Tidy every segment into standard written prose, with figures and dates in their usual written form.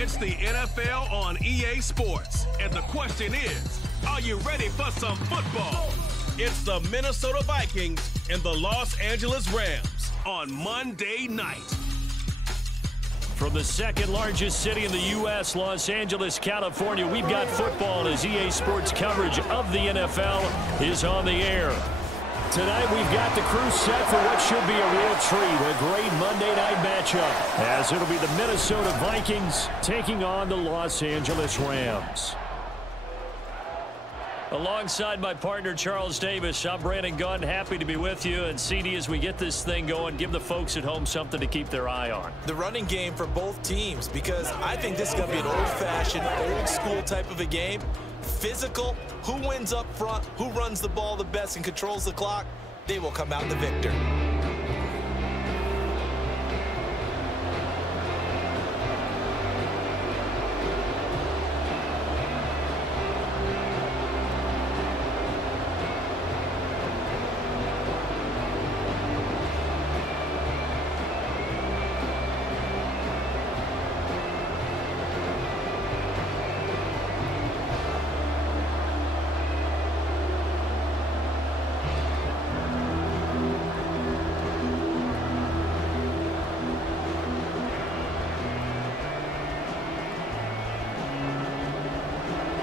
It's the NFL on EA Sports. And the question is, are you ready for some football? It's the Minnesota Vikings and the Los Angeles Rams on Monday night. From the second largest city in the U.S., Los Angeles, California, we've got football as EA Sports coverage of the NFL is on the air. Tonight, we've got the crew set for what should be a real treat, a great Monday night matchup, as it'll be the Minnesota Vikings taking on the Los Angeles Rams. Alongside my partner, Charles Davis, I'm Brandon Gunn, happy to be with you. And CD, as we get this thing going, give the folks at home something to keep their eye on. The running game for both teams, because I think this is going to be an old-fashioned, old-school type of a game. Physical, who wins up front, who runs the ball the best and controls the clock, they will come out the victor.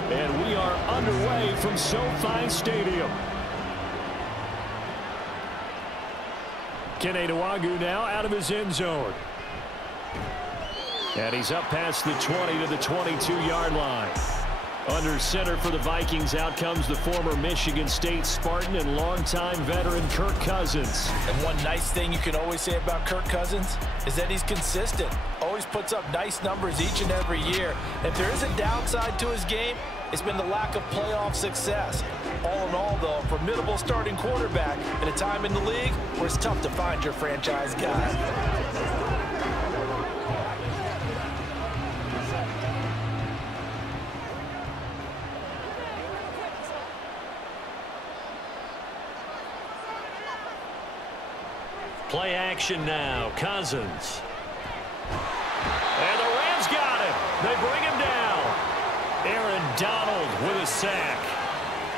And we are underway from SoFi Stadium. Kene Nwangwu now out of his end zone. And he's up past the 20 to the 22-yard line. Under center for the Vikings, out comes the former Michigan State Spartan and longtime veteran Kirk Cousins. And one nice thing you can always say about Kirk Cousins is that he's consistent. Always puts up nice numbers each and every year. If there is a downside to his game, it's been the lack of playoff success. All in all, though, a formidable starting quarterback at a time in the league where it's tough to find your franchise guy. Play action now. Cousins. And the Rams got him. They bring him down. Aaron Donald with a sack.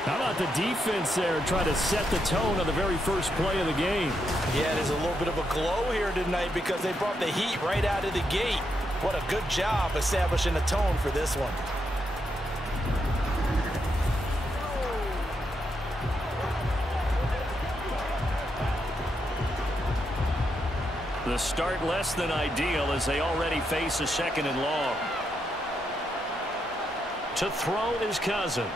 How about the defense there trying to set the tone on the very first play of the game? Yeah, there's a little bit of a glow here tonight because they brought the heat right out of the gate. What a good job establishing a tone for this one. The start less than ideal as they already face a second and long. To throw is Cousins.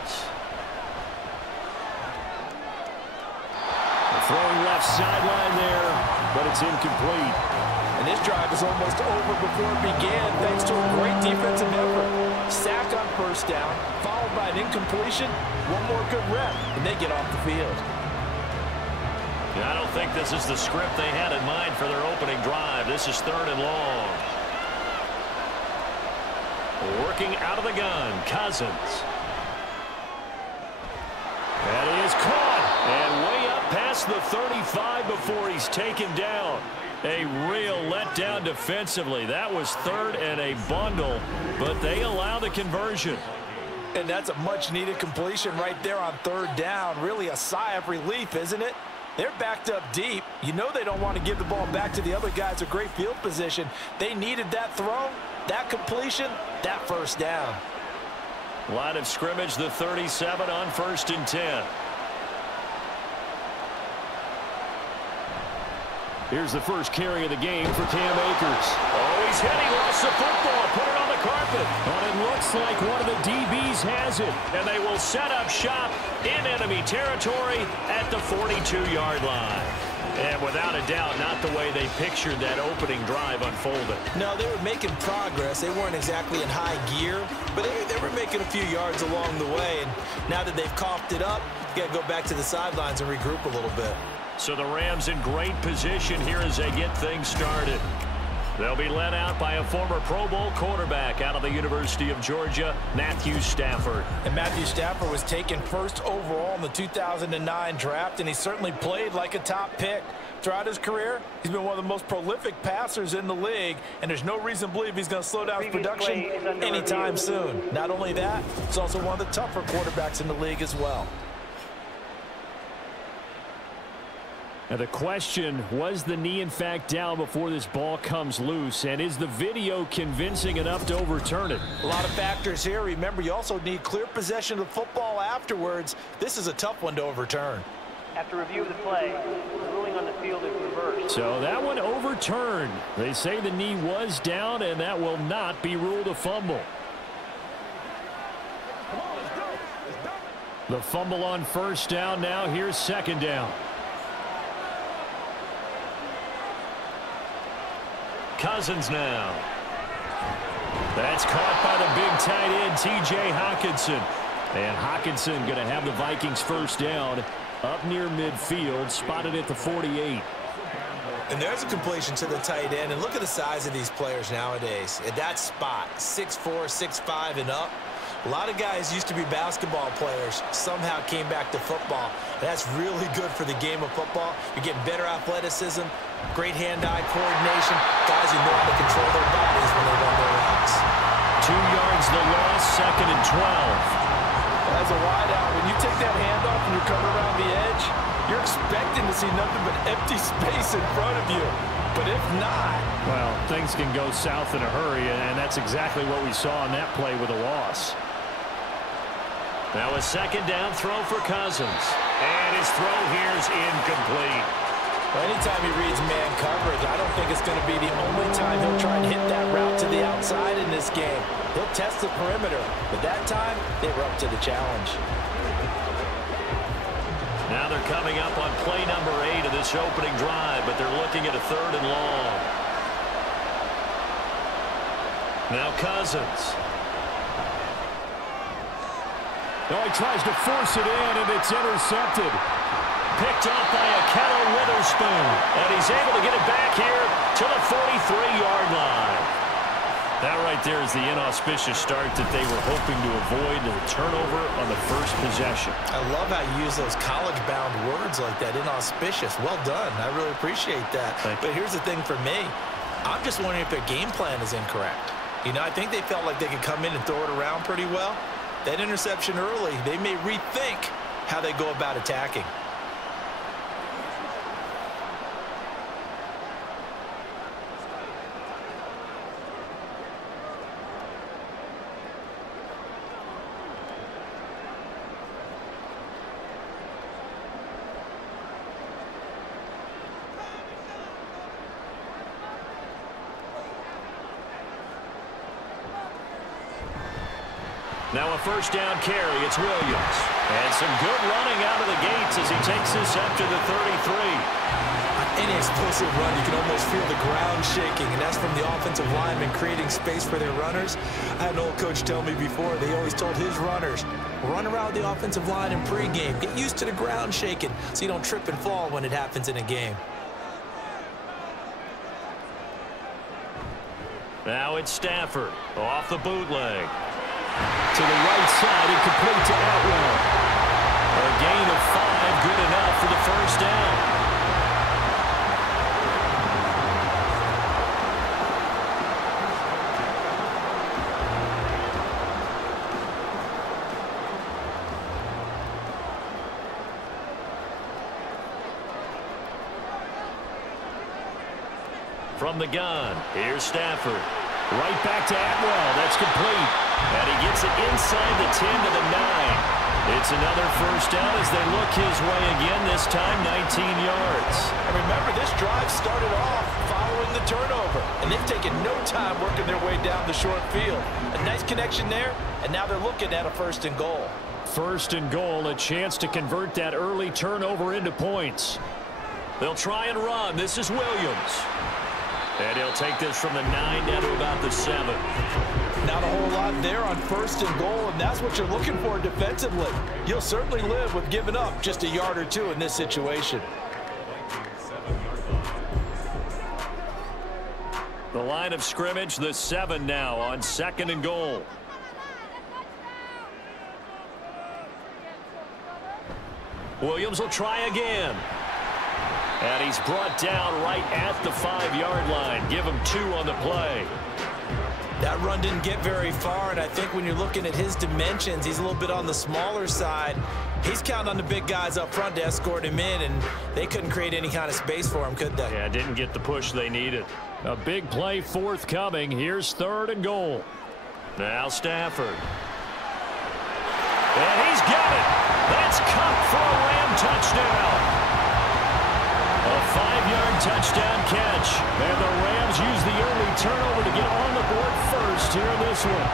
Throwing left sideline there, but it's incomplete. And this drive is almost over before it began thanks to a great defensive effort. Sack on first down, followed by an incompletion, one more good rep, and they get off the field. I don't think this is the script they had in mind for their opening drive. This is third and long. Working out of the gun, Cousins. And he is caught. And way up past the 35 before he's taken down. A real letdown defensively. That was third and a bundle, but they allow the conversion. And that's a much-needed completion right there on third down. Really a sigh of relief, isn't it? They're backed up deep. You know they don't want to give the ball back to the other guys a great field position. They needed that throw, that completion, that first down. Line of scrimmage, the 37 on 1st and 10. Here's the first carry of the game for Cam Akers. Oh, he's hit. He lost the football. Put it on the carpet. But it looks like one of the DBs has it. And they will set up shop in enemy territory at the 42-yard line. And without a doubt, not the way they pictured that opening drive unfolded. No, they were making progress. They weren't exactly in high gear, but they were making a few yards along the way. And now that they've coughed it up, you got to go back to the sidelines and regroup a little bit. So the Rams in great position here as they get things started. They'll be led out by a former Pro Bowl quarterback out of the University of Georgia, Matthew Stafford. And Matthew Stafford was taken first overall in the 2009 draft, and he certainly played like a top pick. throughout his career, he's been one of the most prolific passers in the league, and there's no reason to believe he's going to slow down his production anytime soon. Not only that, he's also one of the tougher quarterbacks in the league as well. Now the question, was the knee in fact down before this ball comes loose, and is the video convincing enough to overturn it? A lot of factors here. Remember, you also need clear possession of the football afterwards. This is a tough one to overturn. After review of the play, the ruling on the field is reversed. So that one overturned. They say the knee was down, and that will not be ruled a fumble. The fumble on first down now. Here's second down. Cousins now. That's caught by the big tight end, T.J. Hockenson. And Hockenson going to have the Vikings first down up near midfield, spotted at the 48. And there's a completion to the tight end. And look at the size of these players nowadays. At that spot, 6'4", 6'5", and up. A lot of guys used to be basketball players, somehow came back to football. And that's really good for the game of football. You're getting better athleticism, great hand-eye coordination, guys who know how to control their bodies when they run their routes. 2 yards the loss, second and 12. As a wideout, when you take that handoff and you're coming around the edge, you're expecting to see nothing but empty space in front of you. But if not... well, things can go south in a hurry, and that's exactly what we saw on that play with a loss. Now a second down throw for Cousins. And his throw here is incomplete. Well, anytime he reads man coverage, I don't think it's going to be the only time he'll try and hit that route to the outside in this game. He'll test the perimeter, but that time, they were up to the challenge. Now they're coming up on play number 8 of this opening drive, but they're looking at a third and long. Now Cousins. Oh, he tries to force it in, and it's intercepted. Picked off by Aketo Witherspoon, and he's able to get it back here to the 43-yard line. That right there is the inauspicious start that they were hoping to avoid, the turnover on the first possession. I love how you use those college-bound words like that, inauspicious. Well done. I really appreciate that. But here's the thing for me. I'm just wondering if their game plan is incorrect. You know, I think they felt like they could come in and throw it around pretty well. That interception early, they may rethink how they go about attacking. Now a first down carry. It's Williams. And some good running out of the gates as he takes this up to the 33. Any explosive run, you can almost feel the ground shaking, and that's from the offensive linemen creating space for their runners. I had an old coach tell me before, they always told his runners, run around the offensive line in pregame. Get used to the ground shaking so you don't trip and fall when it happens in a game. Now it's Stafford off the bootleg. To the right side, incomplete to Atwell. A gain of 5, good enough for the first down. From the gun, here's Stafford. Right back to Atwell. That's complete. And he gets it inside the 10 to the 9. It's another first down as they look his way again, this time 19 yards. And remember, this drive started off following the turnover, and they've taken no time working their way down the short field. A nice connection there, and now they're looking at a first and goal. First and goal, a chance to convert that early turnover into points. They'll try and run. This is Williams. And he'll take this from the 9 down to about the 7. Not a whole lot there on first and goal, and that's what you're looking for defensively. You'll certainly live with giving up just a yard or two in this situation. The line of scrimmage, the 7 now on second and goal. Williams will try again. And he he's brought down right at the 5-yard line. Give him 2 on the play. That run didn't get very far, and I think when you're looking at his dimensions, he's a little bit on the smaller side. He's counting on the big guys up front to escort him in, and they couldn't create any kind of space for him, could they? Yeah, didn't get the push they needed. A big play forthcoming. Here's 3rd and goal. Now Stafford. And he's got it. That's caught for a Ram touchdown. A 5-yard touchdown catch. And the Rams use the early turnover to get on the board first here in this one.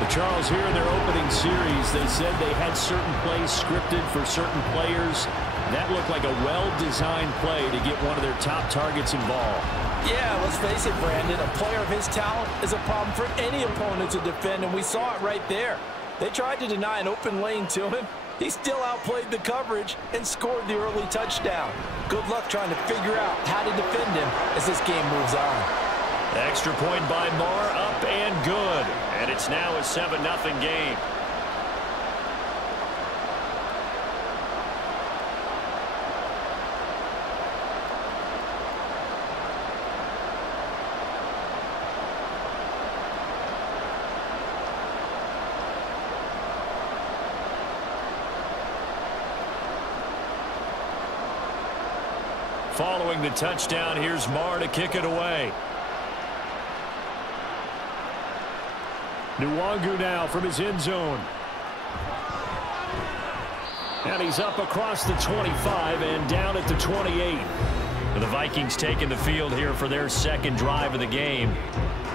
But Charles, here in their opening series, they said they had certain plays scripted for certain players. That looked like a well-designed play to get one of their top targets involved. Yeah, let's face it, Brandon. A player of his talent is a problem for any opponent to defend, and we saw it right there. They tried to deny an open lane to him. He still outplayed the coverage and scored the early touchdown. Good luck trying to figure out how to defend him as this game moves on. Extra point by Marr, up and good. And it's now a 7-0 game. Following the touchdown, here's Marr to kick it away. Nwangu now from his end zone. And he's up across the 25 and down at the 28. The Vikings taking the field here for their 2nd drive of the game.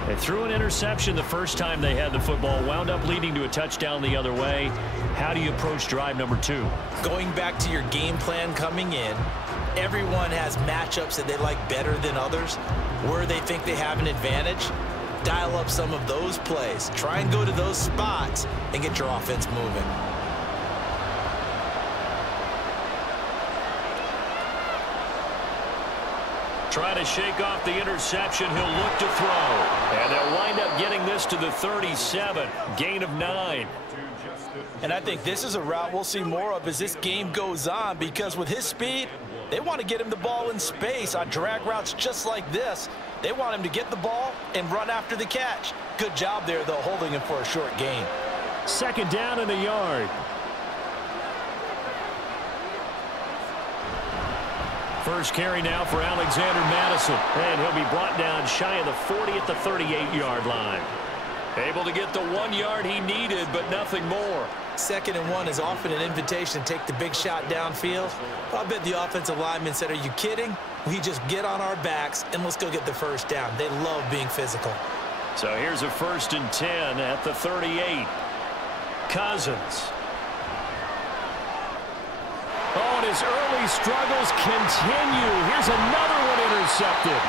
They threw an interception the first time they had the football, wound up leading to a touchdown the other way. How do you approach drive number 2? Going back to your game plan coming in, everyone has matchups that they like better than others, where they think they have an advantage. Dial up some of those plays. Try and go to those spots and get your offense moving. Trying to shake off the interception. He'll look to throw. And they'll wind up getting this to the 37. Gain of 9. And I think this is a route we'll see more of as this game goes on, because with his speed, they want to get him the ball in space on drag routes just like this. They want him to get the ball and run after the catch. Good job there, though, holding him for a short gain. 2nd down in the yard. First carry now for Alexander Madison. And he'll be brought down shy of the 40 at the 38-yard line. Able to get the 1 yard he needed, but nothing more. 2nd and 1 is often an invitation to take the big shot downfield. But I bet the offensive lineman said, are you kidding? We just get on our backs and let's go get the 1st down. They love being physical. So here's a 1st and 10 at the 38. Cousins. Oh, and his early struggles continue. Here's another one intercepted.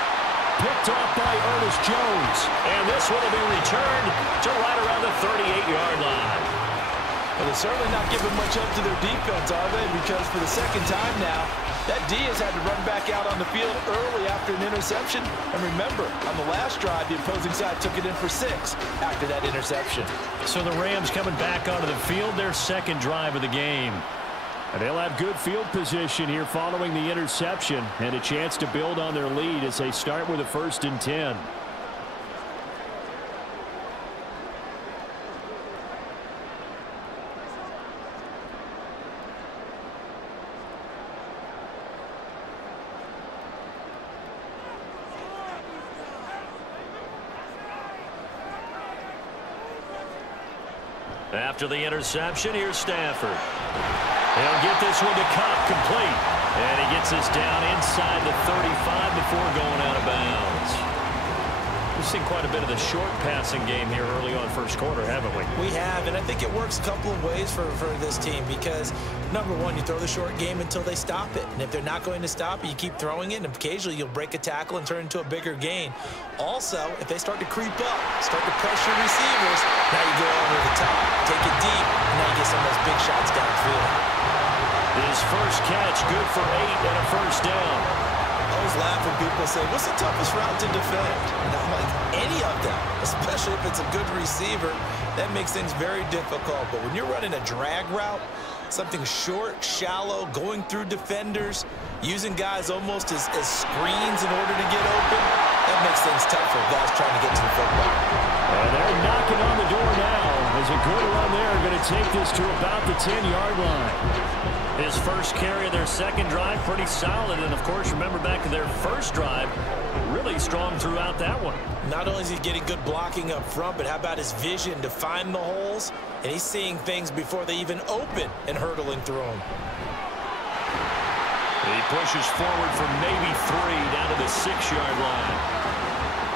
Picked off by Ernest Jones. And this one will be returned to right around the 38-yard line. Well, they're certainly not giving much up to their defense, are they? Because for the 2nd time now, that D has had to run back out on the field early after an interception. And remember, on the last drive, the opposing side took it in for 6 after that interception. So the Rams coming back onto the field, their 2nd drive of the game. And they'll have good field position here following the interception and a chance to build on their lead as they start with a 1st and 10. After the interception, here's Stafford. He'll get this one to Cobb complete. And he gets this down inside the 35 before going out of bounds. We've seen quite a bit of the short passing game here early on first quarter, haven't we? We have, and I think it works a couple of ways for this team because, number one, you throw the short game until they stop it. And if they're not going to stop it, you keep throwing it, and occasionally you'll break a tackle and turn it into a bigger gain. Also, if they start to creep up, start to pressure receivers, now you go over the top, take it deep, and now you get some of those big shots downfield. His first catch, good for 8 and a 1st down. I always laugh when people say, what's the toughest route to defend? And I'm like, any of them, especially if it's a good receiver. That makes things very difficult. But when you're running a drag route, Something short, shallow, going through defenders, using guys almost as screens in order to get open. That makes things tough for guys trying to get to the football. And they're knocking on the door now. There's a good run there. Going to take this to about the 10-yard line. His first carry of their second drive, pretty solid. And, of course, remember back to their first drive, really strong throughout that one. Not only is he getting good blocking up front, but how about his vision to find the holes? And he's seeing things before they even open and hurdling through them. He pushes forward for maybe 3 down to the 6-yard line.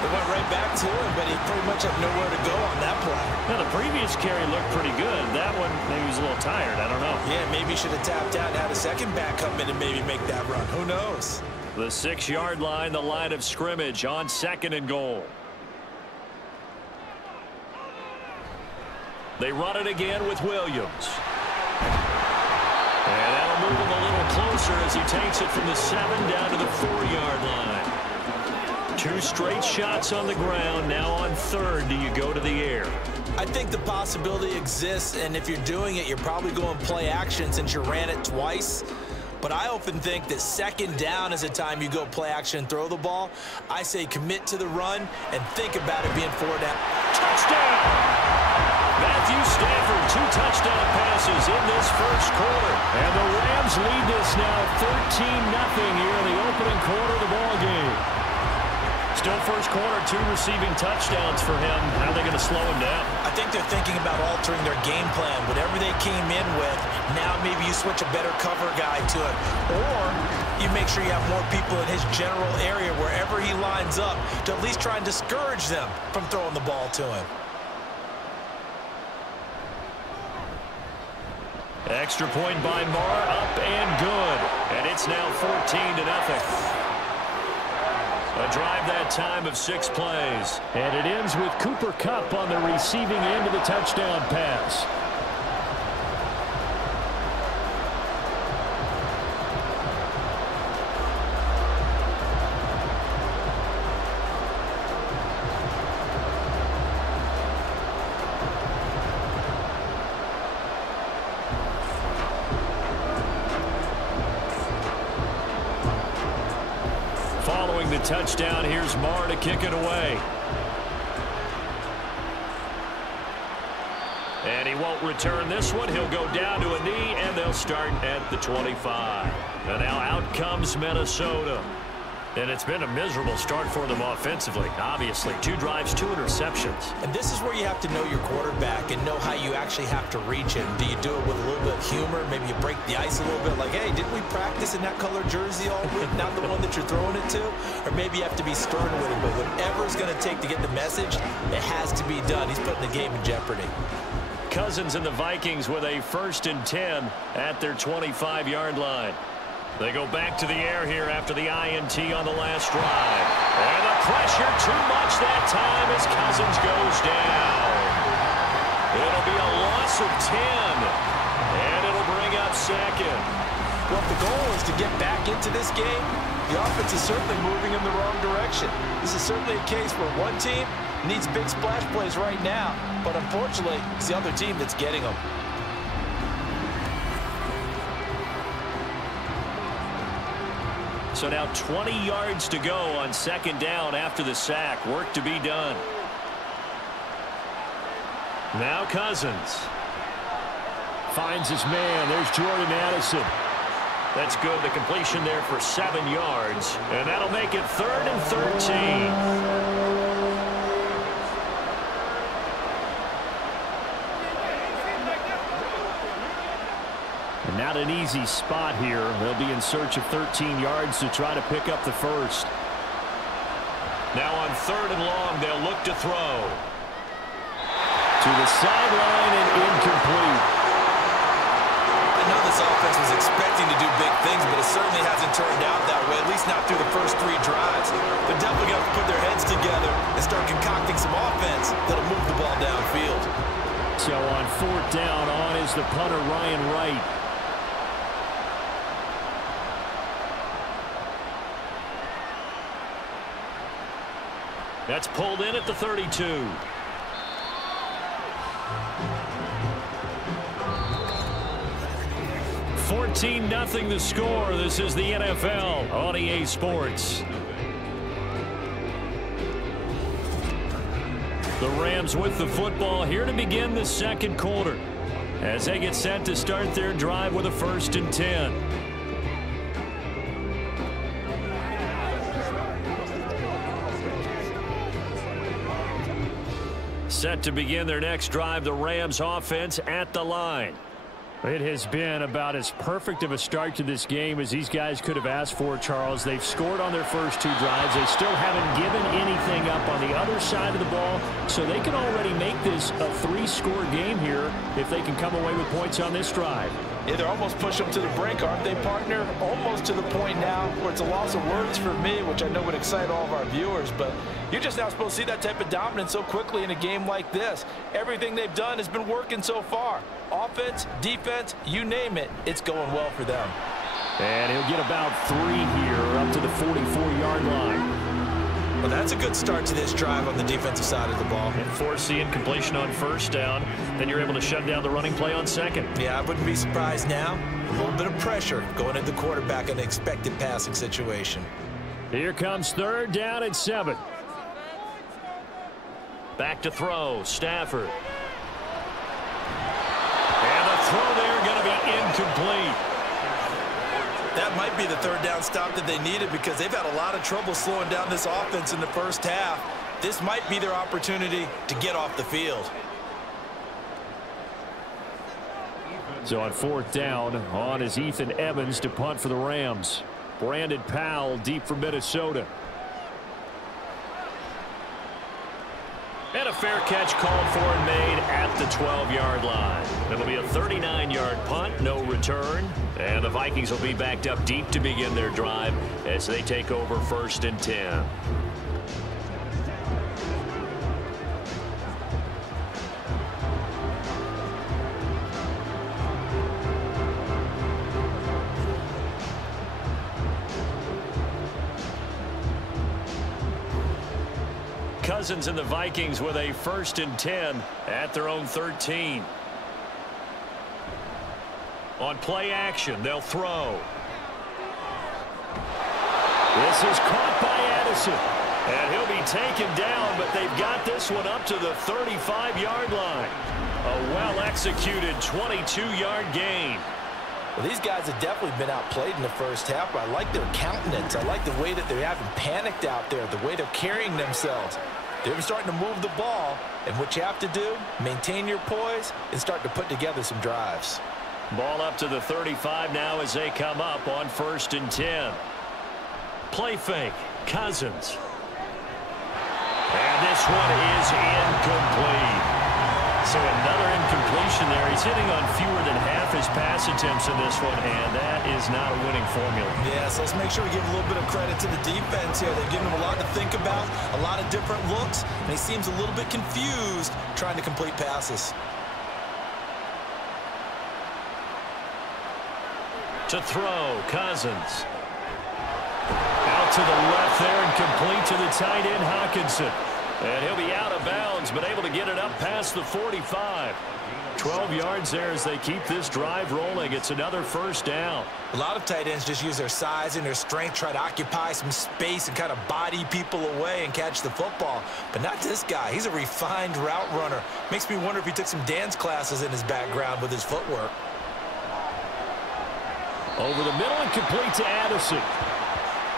They went right back to him, but he pretty much had nowhere to go on that play. Now, the previous carry looked pretty good. That one, maybe he was a little tired. I don't know. Yeah, maybe he should have tapped out and had a second back come in and maybe make that run. Who knows? The 6-yard line, the line of scrimmage on 2nd and goal. They run it again with Williams. And that'll move him a little closer as he takes it from the 7 down to the 4-yard line. 2 straight shots on the ground. Now on 3rd, do you go to the air? I think the possibility exists, and if you're doing it, you're probably going play action since you ran it twice. But I often think that 2nd down is a time you go play action and throw the ball. I say commit to the run and think about it being 4 down. Touchdown! Matthew Stafford, 2 touchdown passes in this first quarter. And the Rams lead this now 13-0 here in the opening quarter of the ball game. Still first quarter, 2 receiving touchdowns for him. How are they going to slow him down? I think they're thinking about altering their game plan. Whatever they came in with, now maybe you switch a better cover guy to it. Or you make sure you have more people in his general area wherever he lines up to at least try and discourage them from throwing the ball to him. Extra point by Marr, up and good. And it's now 14-0. A drive that time of 6 plays. And it ends with Cooper Kupp on the receiving end of the touchdown pass. Following the touchdown, here's Marr to kick it away. And he won't return this one. He'll go down to a knee, and they'll start at the 25. And now out comes Minnesota. And it's been a miserable start for them offensively. Obviously, 2 drives, 2 interceptions. And this is where you have to know your quarterback and know how you actually have to reach him. Do you do it with a little bit of humor? Maybe you break the ice a little bit like, hey, didn't we practice in that color jersey all week? Not the one that you're throwing it to? Or maybe you have to be stern with him. But whatever it's going to take to get the message, it has to be done. He's putting the game in jeopardy. Cousins and the Vikings with a 1st and 10 at their 25-yard line. They go back to the air here after the INT on the last drive. And the pressure too much that time as Cousins goes down. It'll be a loss of 10. And it'll bring up 2nd. Well, if the goal is to get back into this game, the offense is certainly moving in the wrong direction. This is certainly a case where one team needs big splash plays right now. But unfortunately, it's the other team that's getting them. So now 20 yards to go on 2nd down after the sack. Work to be done. Now Cousins. Finds his man. There's Jordan Addison. That's good. The completion there for 7 yards. And that'll make it 3rd and 13. Not an easy spot here. They'll be in search of 13 yards to try to pick up the 1st. Now on 3rd and long, they'll look to throw. To the sideline and incomplete. I know this offense was expecting to do big things, but it certainly hasn't turned out that way, at least not through the first 3 drives. They're definitely going to put their heads together and start concocting some offense that'll move the ball downfield. So on 4th down, on is the punter Ryan Wright. That's pulled in at the 32. 14-0 the score. This is the NFL on EA Sports. The Rams with the football here to begin the second quarter as they get set to start their drive with a 1st and 10. Set to begin their next drive, the Rams offense at the line. It has been about as perfect of a start to this game as these guys could have asked for, Charles. They've scored on their first 2 drives. They still haven't given anything up on the other side of the ball, so they can already make this a 3-score game here if they can come away with points on this drive. Yeah, they're almost pushing them to the brink, aren't they, partner? Almost to the point now where it's a loss of words for me, which I know would excite all of our viewers, but you're just now supposed to see that type of dominance so quickly in a game like this. Everything they've done has been working so far. Offense, defense, you name it, it's going well for them. And he'll get about 3 here up to the 44-yard line. Well, that's a good start to this drive on the defensive side of the ball. And force the incompletion on 1st down. Then you're able to shut down the running play on 2nd. Yeah, I wouldn't be surprised now. A little bit of pressure going into the quarterback in an expected passing situation. Here comes 3rd down and 7. Back to throw, Stafford. And the throw there going to be incomplete. That might be the 3rd down stop that they needed because they've had a lot of trouble slowing down this offense in the first half. This might be their opportunity to get off the field. So on 4th down, on is Ethan Evans to punt for the Rams. Brandon Powell deep for Minnesota. And a fair catch called for and made at the 12-yard line. It'll be a 39-yard punt, no return. And the Vikings will be backed up deep to begin their drive as they take over 1st and 10. Cousins and the Vikings with a 1st and 10 at their own 13. On play action, they'll throw. This is caught by Addison. And he'll be taken down, but they've got this one up to the 35-yard line. A well-executed 22-yard gain. Well, these guys have definitely been outplayed in the first half, but I like their countenance. I like the way that they haven't panicked out there, the way they're carrying themselves. They're starting to move the ball, and what you have to do, maintain your poise and start to put together some drives. Ball up to the 35 now as they come up on 1st and 10. Play fake, Cousins. And this one is incomplete. So another incompletion there. He's hitting on fewer than half his pass attempts in this one, and that is not a winning formula. Yeah, so let's make sure we give a little bit of credit to the defense here. They've given him a lot to think about, a lot of different looks, and he seems a little bit confused trying to complete passes. To throw, Cousins. Out to the left there and complete to the tight end, Hawkinson. And he'll be out of bounds, but able to get it up past the 45. 12 yards there as they keep this drive rolling. It's another 1st down. A lot of tight ends just use their size and their strength, try to occupy some space and kind of body people away and catch the football. But not this guy. He's a refined route runner. Makes me wonder if he took some dance classes in his background with his footwork. Over the middle and complete to Addison.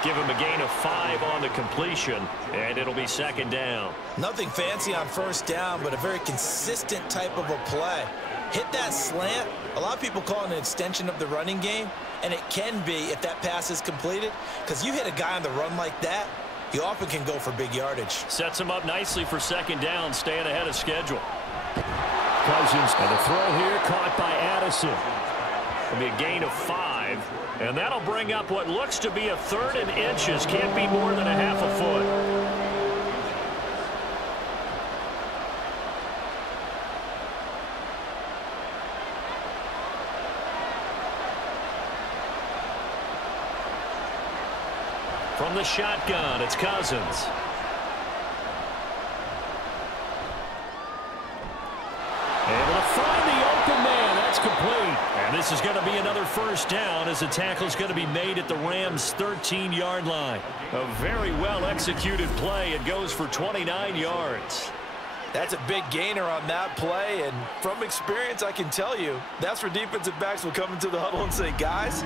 Give him a gain of 5 on the completion, and it'll be 2nd down. Nothing fancy on 1st down, but a very consistent type of a play. Hit that slant. A lot of people call it an extension of the running game, and it can be if that pass is completed, because you hit a guy on the run like that, you often can go for big yardage. Sets him up nicely for 2nd down, staying ahead of schedule. Cousins, and the throw here caught by Addison. It'll be a gain of 5, and that'll bring up what looks to be a 3rd and inches. Can't be more than a half a foot. From the shotgun, it's Cousins. Able to find the open man. That's complete. And this is going to be another first down as the tackle is going to be made at the Rams' 13-yard line. A very well-executed play. It goes for 29 yards. That's a big gainer on that play, and from experience, I can tell you, that's where defensive backs will come into the huddle and say, guys,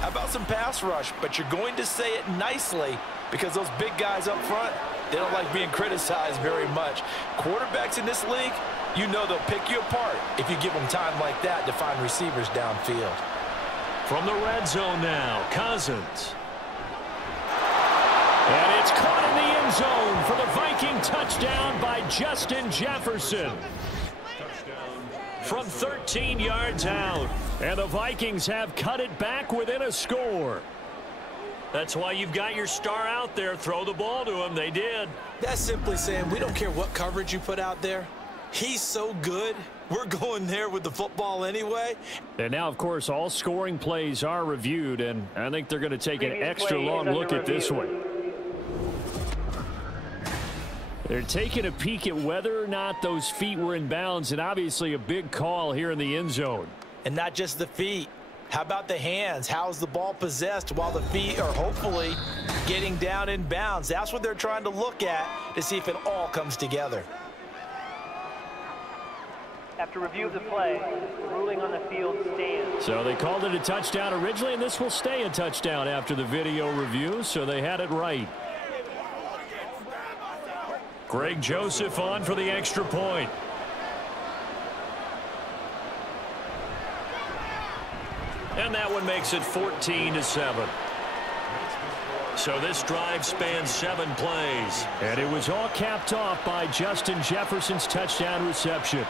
how about some pass rush? But you're going to say it nicely because those big guys up front, they don't like being criticized very much. Quarterbacks in this league, you know they'll pick you apart if you give them time like that to find receivers downfield. From the red zone now, Cousins. And it's caught in the end zone for the Viking touchdown by Justin Jefferson. From 13 yards out. And the Vikings have cut it back within a score. That's why you've got your star out there. Throw the ball to him. They did. That's simply saying we don't care what coverage you put out there. He's so good. We're going there with the football anyway. And now, of course, all scoring plays are reviewed, and I think they're going to take an extra long look at this one. They're taking a peek at whether or not those feet were in bounds, and obviously a big call here in the end zone. And not just the feet. How about the hands? How's the ball possessed while the feet are hopefully getting down in bounds? That's what they're trying to look at to see if it all comes together. After review of the play, the ruling on the field stands. So they called it a touchdown originally, and this will stay a touchdown after the video review, so they had it right. Greg Joseph on for the extra point. And that one makes it 14-7. So this drive spans 7 plays. And it was all capped off by Justin Jefferson's touchdown reception.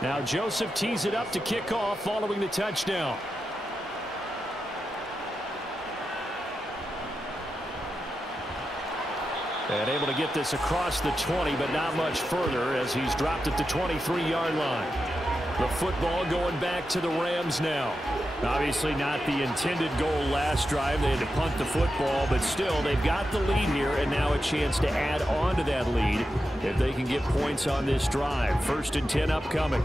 Now Joseph tees it up to kick off following the touchdown. And able to get this across the 20, but not much further as he's dropped at the 23-yard line. The football going back to the Rams now. Obviously not the intended goal last drive. They had to punt the football, but still they've got the lead here and now a chance to add on to that lead if they can get points on this drive. 1st and 10 upcoming.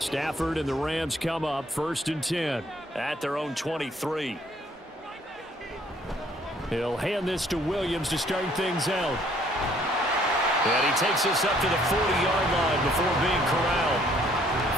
Stafford and the Rams come up 1st and 10 at their own 23. He'll hand this to Williams to start things out. And he takes this up to the 40-yard line before being corralled.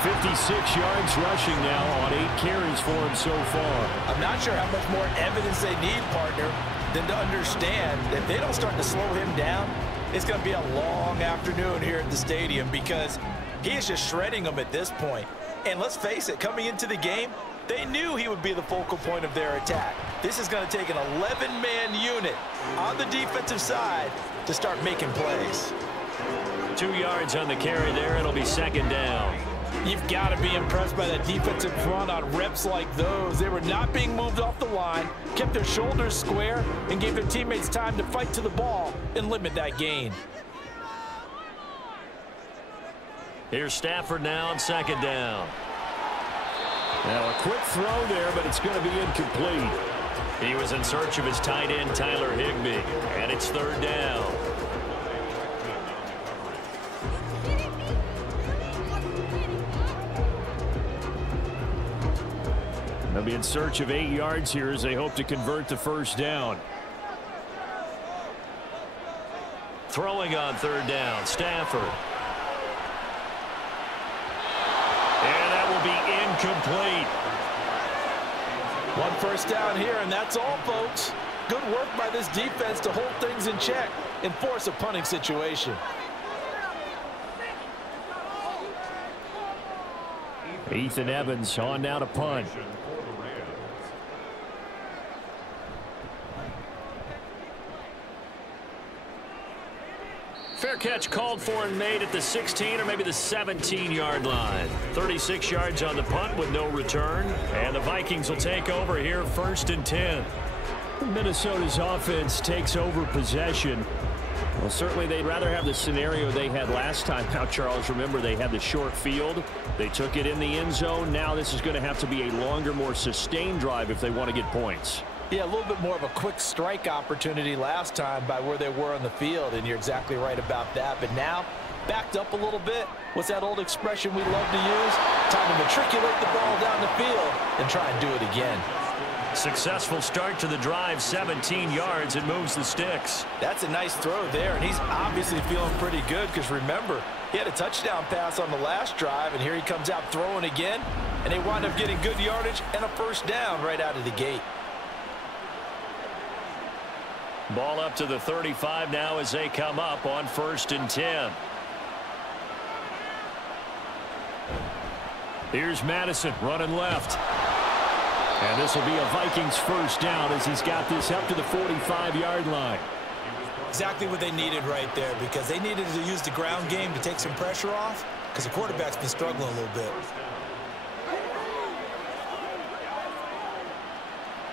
56 yards rushing now on 8 carries for him so far. I'm not sure how much more evidence they need, partner, than to understand that if they don't start to slow him down, it's going to be a long afternoon here at the stadium because he is just shredding them at this point. And let's face it, coming into the game, they knew he would be the focal point of their attack. This is going to take an 11-man unit on the defensive side to start making plays. 2 yards on the carry there. It'll be 2nd down. You've got to be impressed by that defensive front on reps like those. They were not being moved off the line, kept their shoulders square, and gave their teammates time to fight to the ball and limit that gain. Here's Stafford now on 2nd down. Now a quick throw there, but it's going to be incomplete. He was in search of his tight end, Tyler Higbee, and it's 3rd down. They'll be in search of 8 yards here as they hope to convert the 1st down. Throwing on 3rd down, Stafford. And that will be incomplete. 1 first down here, and that's all, folks. Good work by this defense to hold things in check and force a punting situation. Ethan Evans on now to punt. Fair catch called for and made at the 16 or maybe the 17-yard line. 36 yards on the punt with no return. And the Vikings will take over here 1st and 10. Minnesota's offense takes over possession. Well, certainly they'd rather have the scenario they had last time. Now, Charles, remember they had the short field. They took it in the end zone. Now this is going to have to be a longer, more sustained drive if they want to get points. Yeah, a little bit more of a quick strike opportunity last time by where they were on the field, and you're exactly right about that. But now, backed up a little bit. What's that old expression we love to use? Time to matriculate the ball down the field and try and do it again. Successful start to the drive, 17 yards, and moves the sticks. That's a nice throw there, and he's obviously feeling pretty good because, remember, he had a touchdown pass on the last drive, and here he comes out throwing again, and they wind up getting good yardage and a 1st down right out of the gate. Ball up to the 35 now as they come up on 1st and 10. Here's Madison running left. And this will be a Vikings 1st down as he's got this up to the 45-yard line. Exactly what they needed right there, because they needed to use the ground game to take some pressure off, because the quarterback's been struggling a little bit.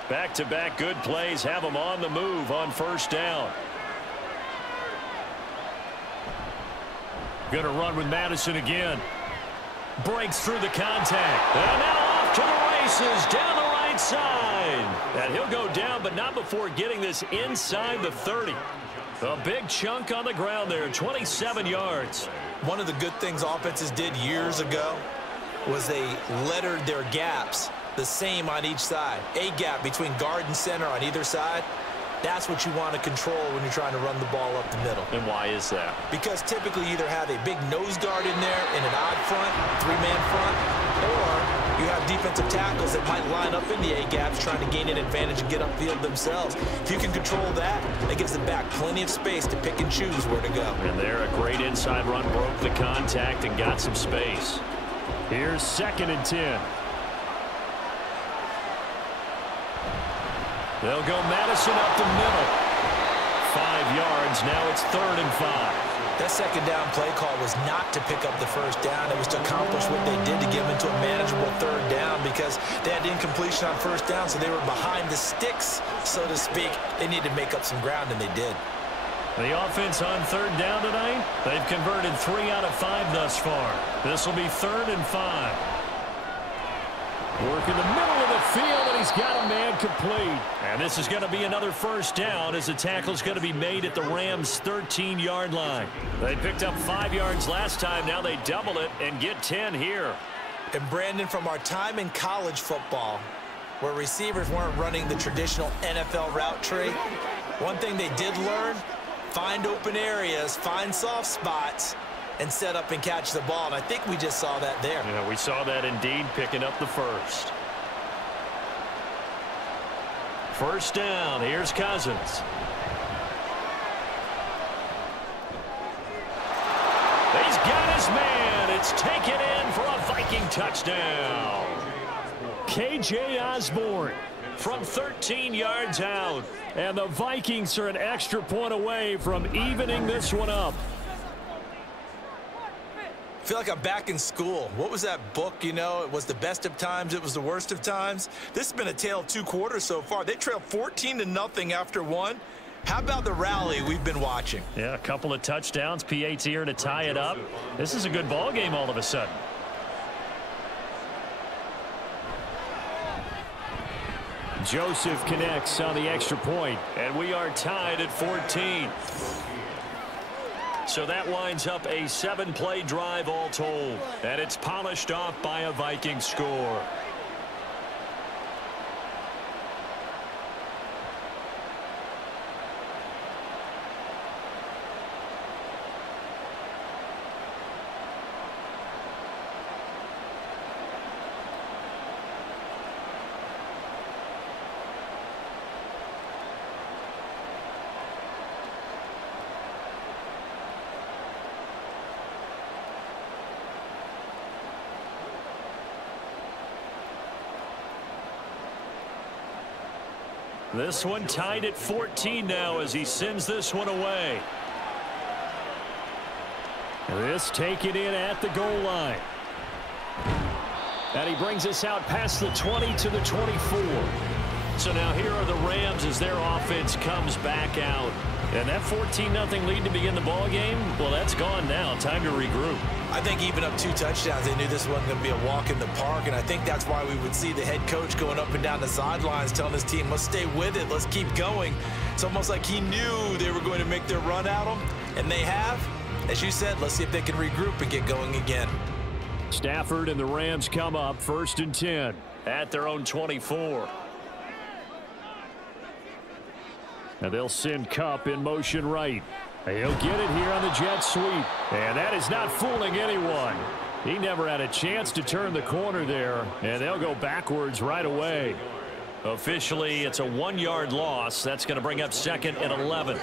Back-to-back good plays have them on the move on 1st down. Going to run with Madison again. Breaks through the contact. And now off to the races down the right side. And he'll go down, but not before getting this inside the 30. A big chunk on the ground there, 27 yards. One of the good things offenses did years ago was they lettered their gaps the same on each side. A gap between guard and center on either side. That's what you want to control when you're trying to run the ball up the middle. And why is that? Because typically you either have a big nose guard in there in an odd front, 3-man front, or you have defensive tackles that might line up in the A-gaps trying to gain an advantage and get upfield themselves. If you can control that, that gives the back plenty of space to pick and choose where to go. And there, a great inside run, broke the contact and got some space. Here's 2nd and 10. They'll go Madison up the middle. 5 yards. Now it's 3rd and 5. That 2nd down play call was not to pick up the 1st down. It was to accomplish what they did to get them into a manageable 3rd down, because they had incompletion on 1st down, so they were behind the sticks, so to speak. They needed to make up some ground, and they did. The offense on 3rd down tonight, they've converted 3 out of 5 thus far. This will be 3rd and 5. Work in the middle of the field, and he's got a man complete. And this is going to be another 1st down as the tackle's going to be made at the Rams' 13-yard line. They picked up 5 yards last time. Now they double it and get 10 here. And, Brandon, from our time in college football, where receivers weren't running the traditional NFL route tree, one thing they did learn, find open areas, find soft spots, and set up and catch the ball. And I think we just saw that there. Yeah, we saw that indeed, picking up the 1st. 1st down. Here's Cousins. He's got his man. It's taken in for a Viking touchdown. KJ Osborne from 13 yards out. And the Vikings are an extra point away from evening this one up. I feel like I'm back in school. What was that book, you know? It was the best of times, it was the worst of times. This has been a tale of 2 quarters so far. They trailed 14-0 after 1. How about the rally we've been watching? Yeah, a couple of touchdowns. PAT here to tie it up. This is a good ball game all of a sudden. Joseph connects on the extra point, and we are tied at 14. So that winds up a 7-play drive all told, and it's polished off by a Viking score. This one tied at 14 now as he sends this one away. This taken in at the goal line. And he brings us out past the 20 to the 24. So now here are the Rams as their offense comes back out. And that 14-0 lead to begin the ball game, well, that's gone now. Time to regroup. I think even up 2 touchdowns, they knew this wasn't going to be a walk in the park, and I think that's why we would see the head coach going up and down the sidelines telling his team, let's stay with it, let's keep going. It's almost like he knew they were going to make their run at him, and they have. As you said, let's see if they can regroup and get going again. Stafford and the Rams come up 1st and 10 at their own 24. And they'll send Kupp in motion right. He'll get it here on the jet sweep. And that is not fooling anyone. He never had a chance to turn the corner there. And they'll go backwards right away. Officially, it's a 1-yard loss. That's going to bring up 2nd and 11.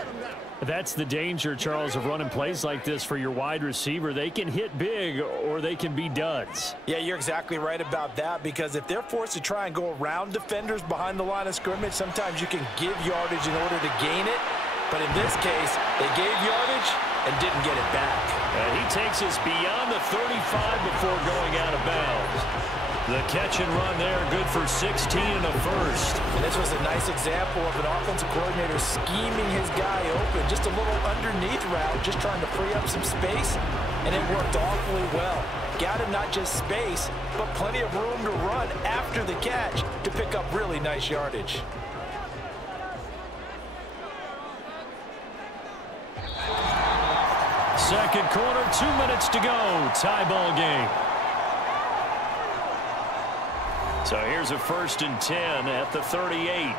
That's the danger, Charles, of running plays like this for your wide receiver. They can hit big or they can be duds. Yeah, you're exactly right about that, because if they're forced to try and go around defenders behind the line of scrimmage, sometimes you can give yardage in order to gain it. But in this case, they gave yardage and didn't get it back. And he takes us beyond the 35 before going out of bounds. The catch and run there, good for 16 and a first. And this was a nice example of an offensive coordinator scheming his guy open. Just a little underneath route, just trying to free up some space, and it worked awfully well. Got him not just space, but plenty of room to run after the catch to pick up really nice yardage. Second quarter, 2 minutes to go. Tie ball game. So here's a 1st and 10 at the 38.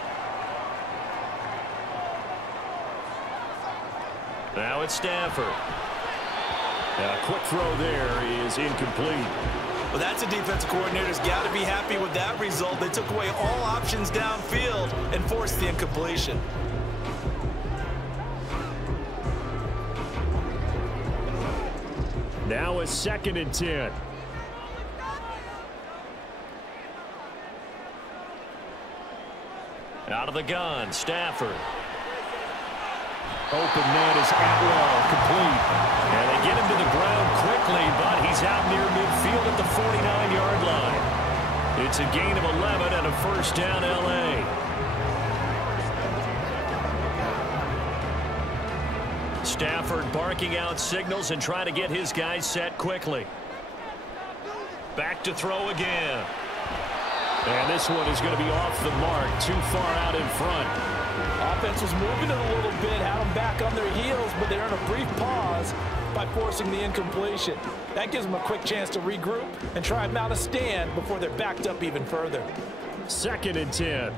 Now it's Stafford. A quick throw there is incomplete. Well, that's a defensive coordinator's got to be happy with that result. They took away all options downfield and forced the incompletion. Now a 2nd and 10. Out of the gun, Stafford. Open man is Atwell, complete. And they get him to the ground quickly, but he's out near midfield at the 49-yard line. It's a gain of 11 and a 1st down, L.A. Stafford barking out signals and trying to get his guys set quickly. Back to throw again. And this one is going to be off the mark, too far out in front. Offense was moving it a little bit, had them back on their heels, but they're in a brief pause by forcing the incompletion. That gives them a quick chance to regroup and try and mount a stand before they're backed up even further. 2nd and 10.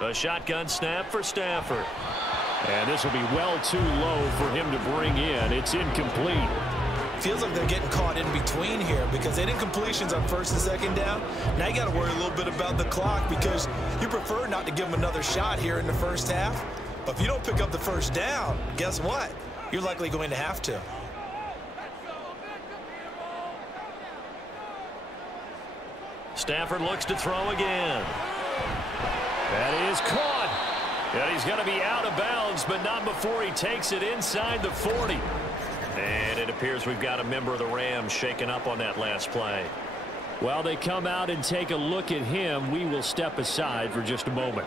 A shotgun snap for Stafford. And this will be well too low for him to bring in. It's incomplete. Feels like they're getting caught in between here because they did incompletions on 1st and 2nd down. Now you got to worry a little bit about the clock because you prefer not to give them another shot here in the 1st half. But if you don't pick up the 1st down, guess what? You're likely going to have to. Stafford looks to throw again. That is caught. And he's going to be out of bounds, but not before he takes it inside the 40. And it appears we've got a member of the Rams shaken up on that last play. While they come out and take a look at him, we will step aside for just a moment.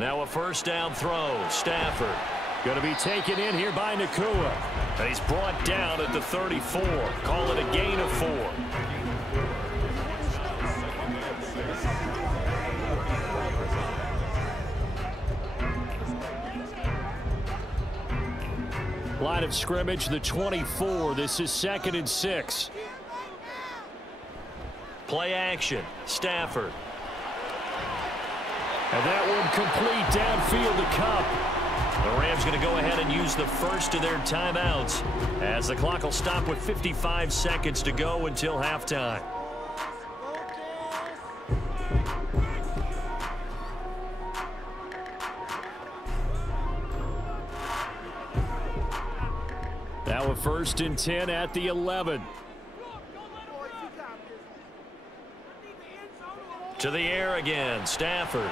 Now a 1st down throw. Stafford going to be taken in here by Nakua. And he's brought down at the 34. Call it a gain of 4. Line of scrimmage, the 24. This is 2nd and 6. Play action. Stafford. And that one complete downfield to Kupp. The Rams going to go ahead and use the first of their timeouts as the clock will stop with 55 seconds to go until halftime. Now a 1st and 10 at the 11. To the air again, Stafford.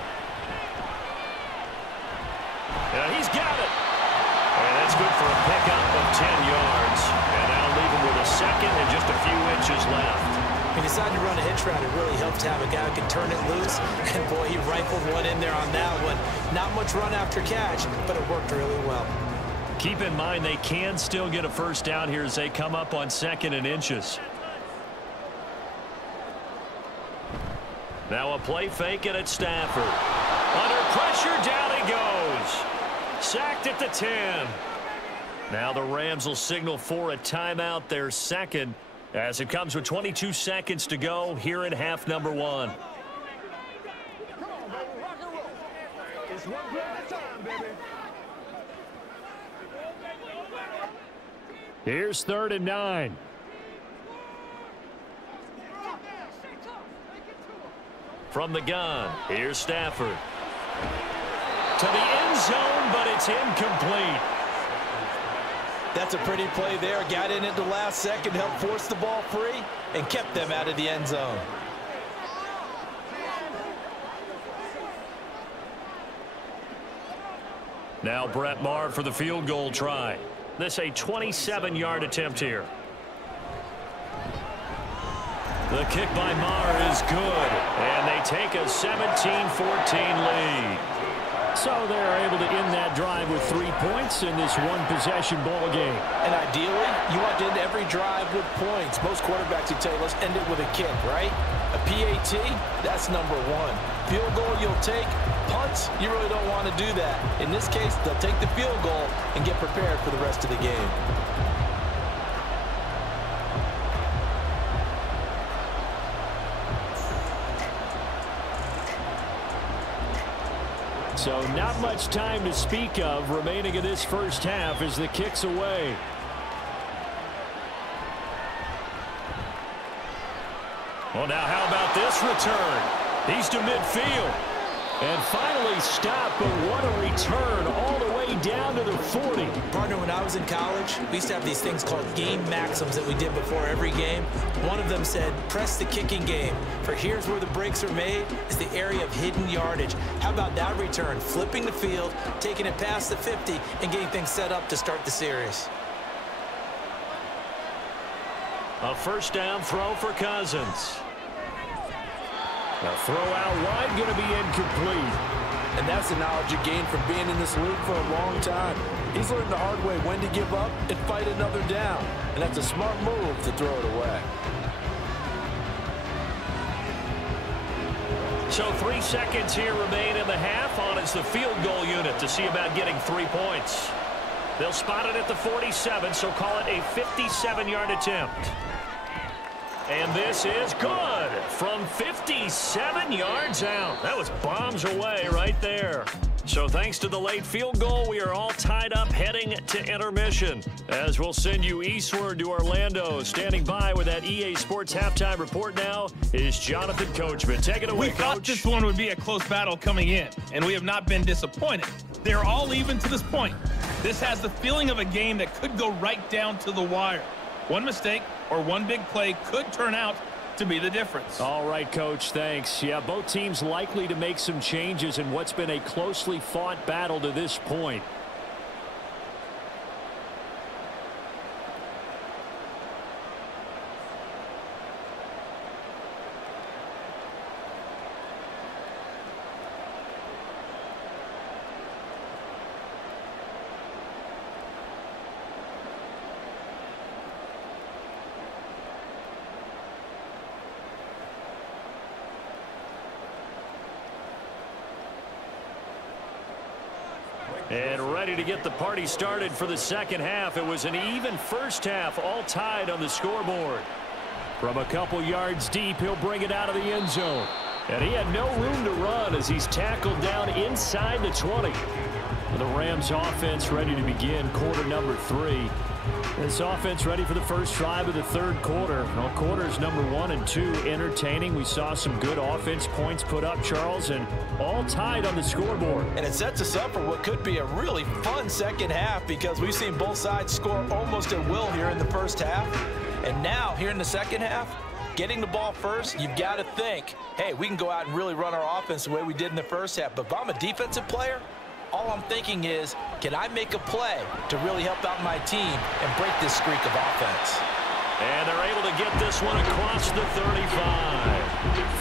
And he's got it. And that's good for a pickup of 10 yards. And that'll leave him with a second and just a few inches left. He decided to run a hitch route. It really helped to have a guy who can turn it loose. And, boy, he rifled one in there on that one. Not much run after catch, but it worked really well. Keep in mind they can still get a first down here as they come up on 2nd and inches. Now a play fake and it's Stafford. Under pressure, down he goes. Sacked at the 10. Now the Rams will signal for a timeout, their second, as it comes with 22 seconds to go here in half number 1. It's one play at a time, baby. Here's 3rd and 9. From the gun, here's Stafford. To the end zone, but it's incomplete. That's a pretty play there. Got in at the last second, helped force the ball free, and kept them out of the end zone. Now Brett Maher for the field goal try. This a 27-yard attempt here. The kick by Maher is good, and they take a 17-14 lead. So they're able to end that drive with 3 points in this one-possession ball game. And ideally, you want to end every drive with points. Most quarterbacks would tell you, let's end it with a kick, right? A PAT, that's number 1. Field goal you'll take. Punts, you really don't want to do that. In this case, they'll take the field goal and get prepared for the rest of the game. So not much time to speak of remaining in this first half as the kick's away. Well, now how about this return? He's to midfield. And finally stopped, but what a return all the way down to the 40. Partner, when I was in college, we used to have these things called game maxims that we did before every game. One of them said, press the kicking game, for here's where the breaks are made, is the area of hidden yardage. How about that return? Flipping the field, taking it past the 50, and getting things set up to start the series. A first down throw for Cousins. A throw out wide, going to be incomplete. And that's the knowledge you gain from being in this league for a long time. He's learned the hard way when to give up and fight another down. And that's a smart move to throw it away. So 3 seconds here remain in the half. On is the field goal unit to see about getting 3 points. They'll spot it at the 47, so call it a 57-yard attempt. And this is good from 57 yards out. That was bombs away right there. So thanks to the late field goal, we are all tied up heading to intermission. As we'll send you eastward to Orlando. Standing by with that EA Sports halftime report now is Jonathan Coachman. Take it away, Coach. We thought this one would be a close battle coming in, and we have not been disappointed. They're all even to this point. This has the feeling of a game that could go right down to the wire. One mistake or one big play could turn out to be the difference. All right, Coach, thanks. Yeah, both teams likely to make some changes in what's been a closely fought battle to this point. And ready to get the party started for the second half. It was an even first half, all tied on the scoreboard. From a couple yards deep, he'll bring it out of the end zone. And he had no room to run as he's tackled down inside the 20. The Rams offense ready to begin quarter number 3. This offense ready for the first drive of the third quarter. Well, quarters number 1 and 2 entertaining. We saw some good offense points put up, Charles, and all tied on the scoreboard. And it sets us up for what could be a really fun second half because we've seen both sides score almost at will here in the first half. And now, here in the second half, getting the ball first, you've got to think, hey, we can go out and really run our offense the way we did in the first half. But if I'm a defensive player, all I'm thinking is, can I make a play to really help out my team and break this streak of offense? And they're able to get this one across the 35.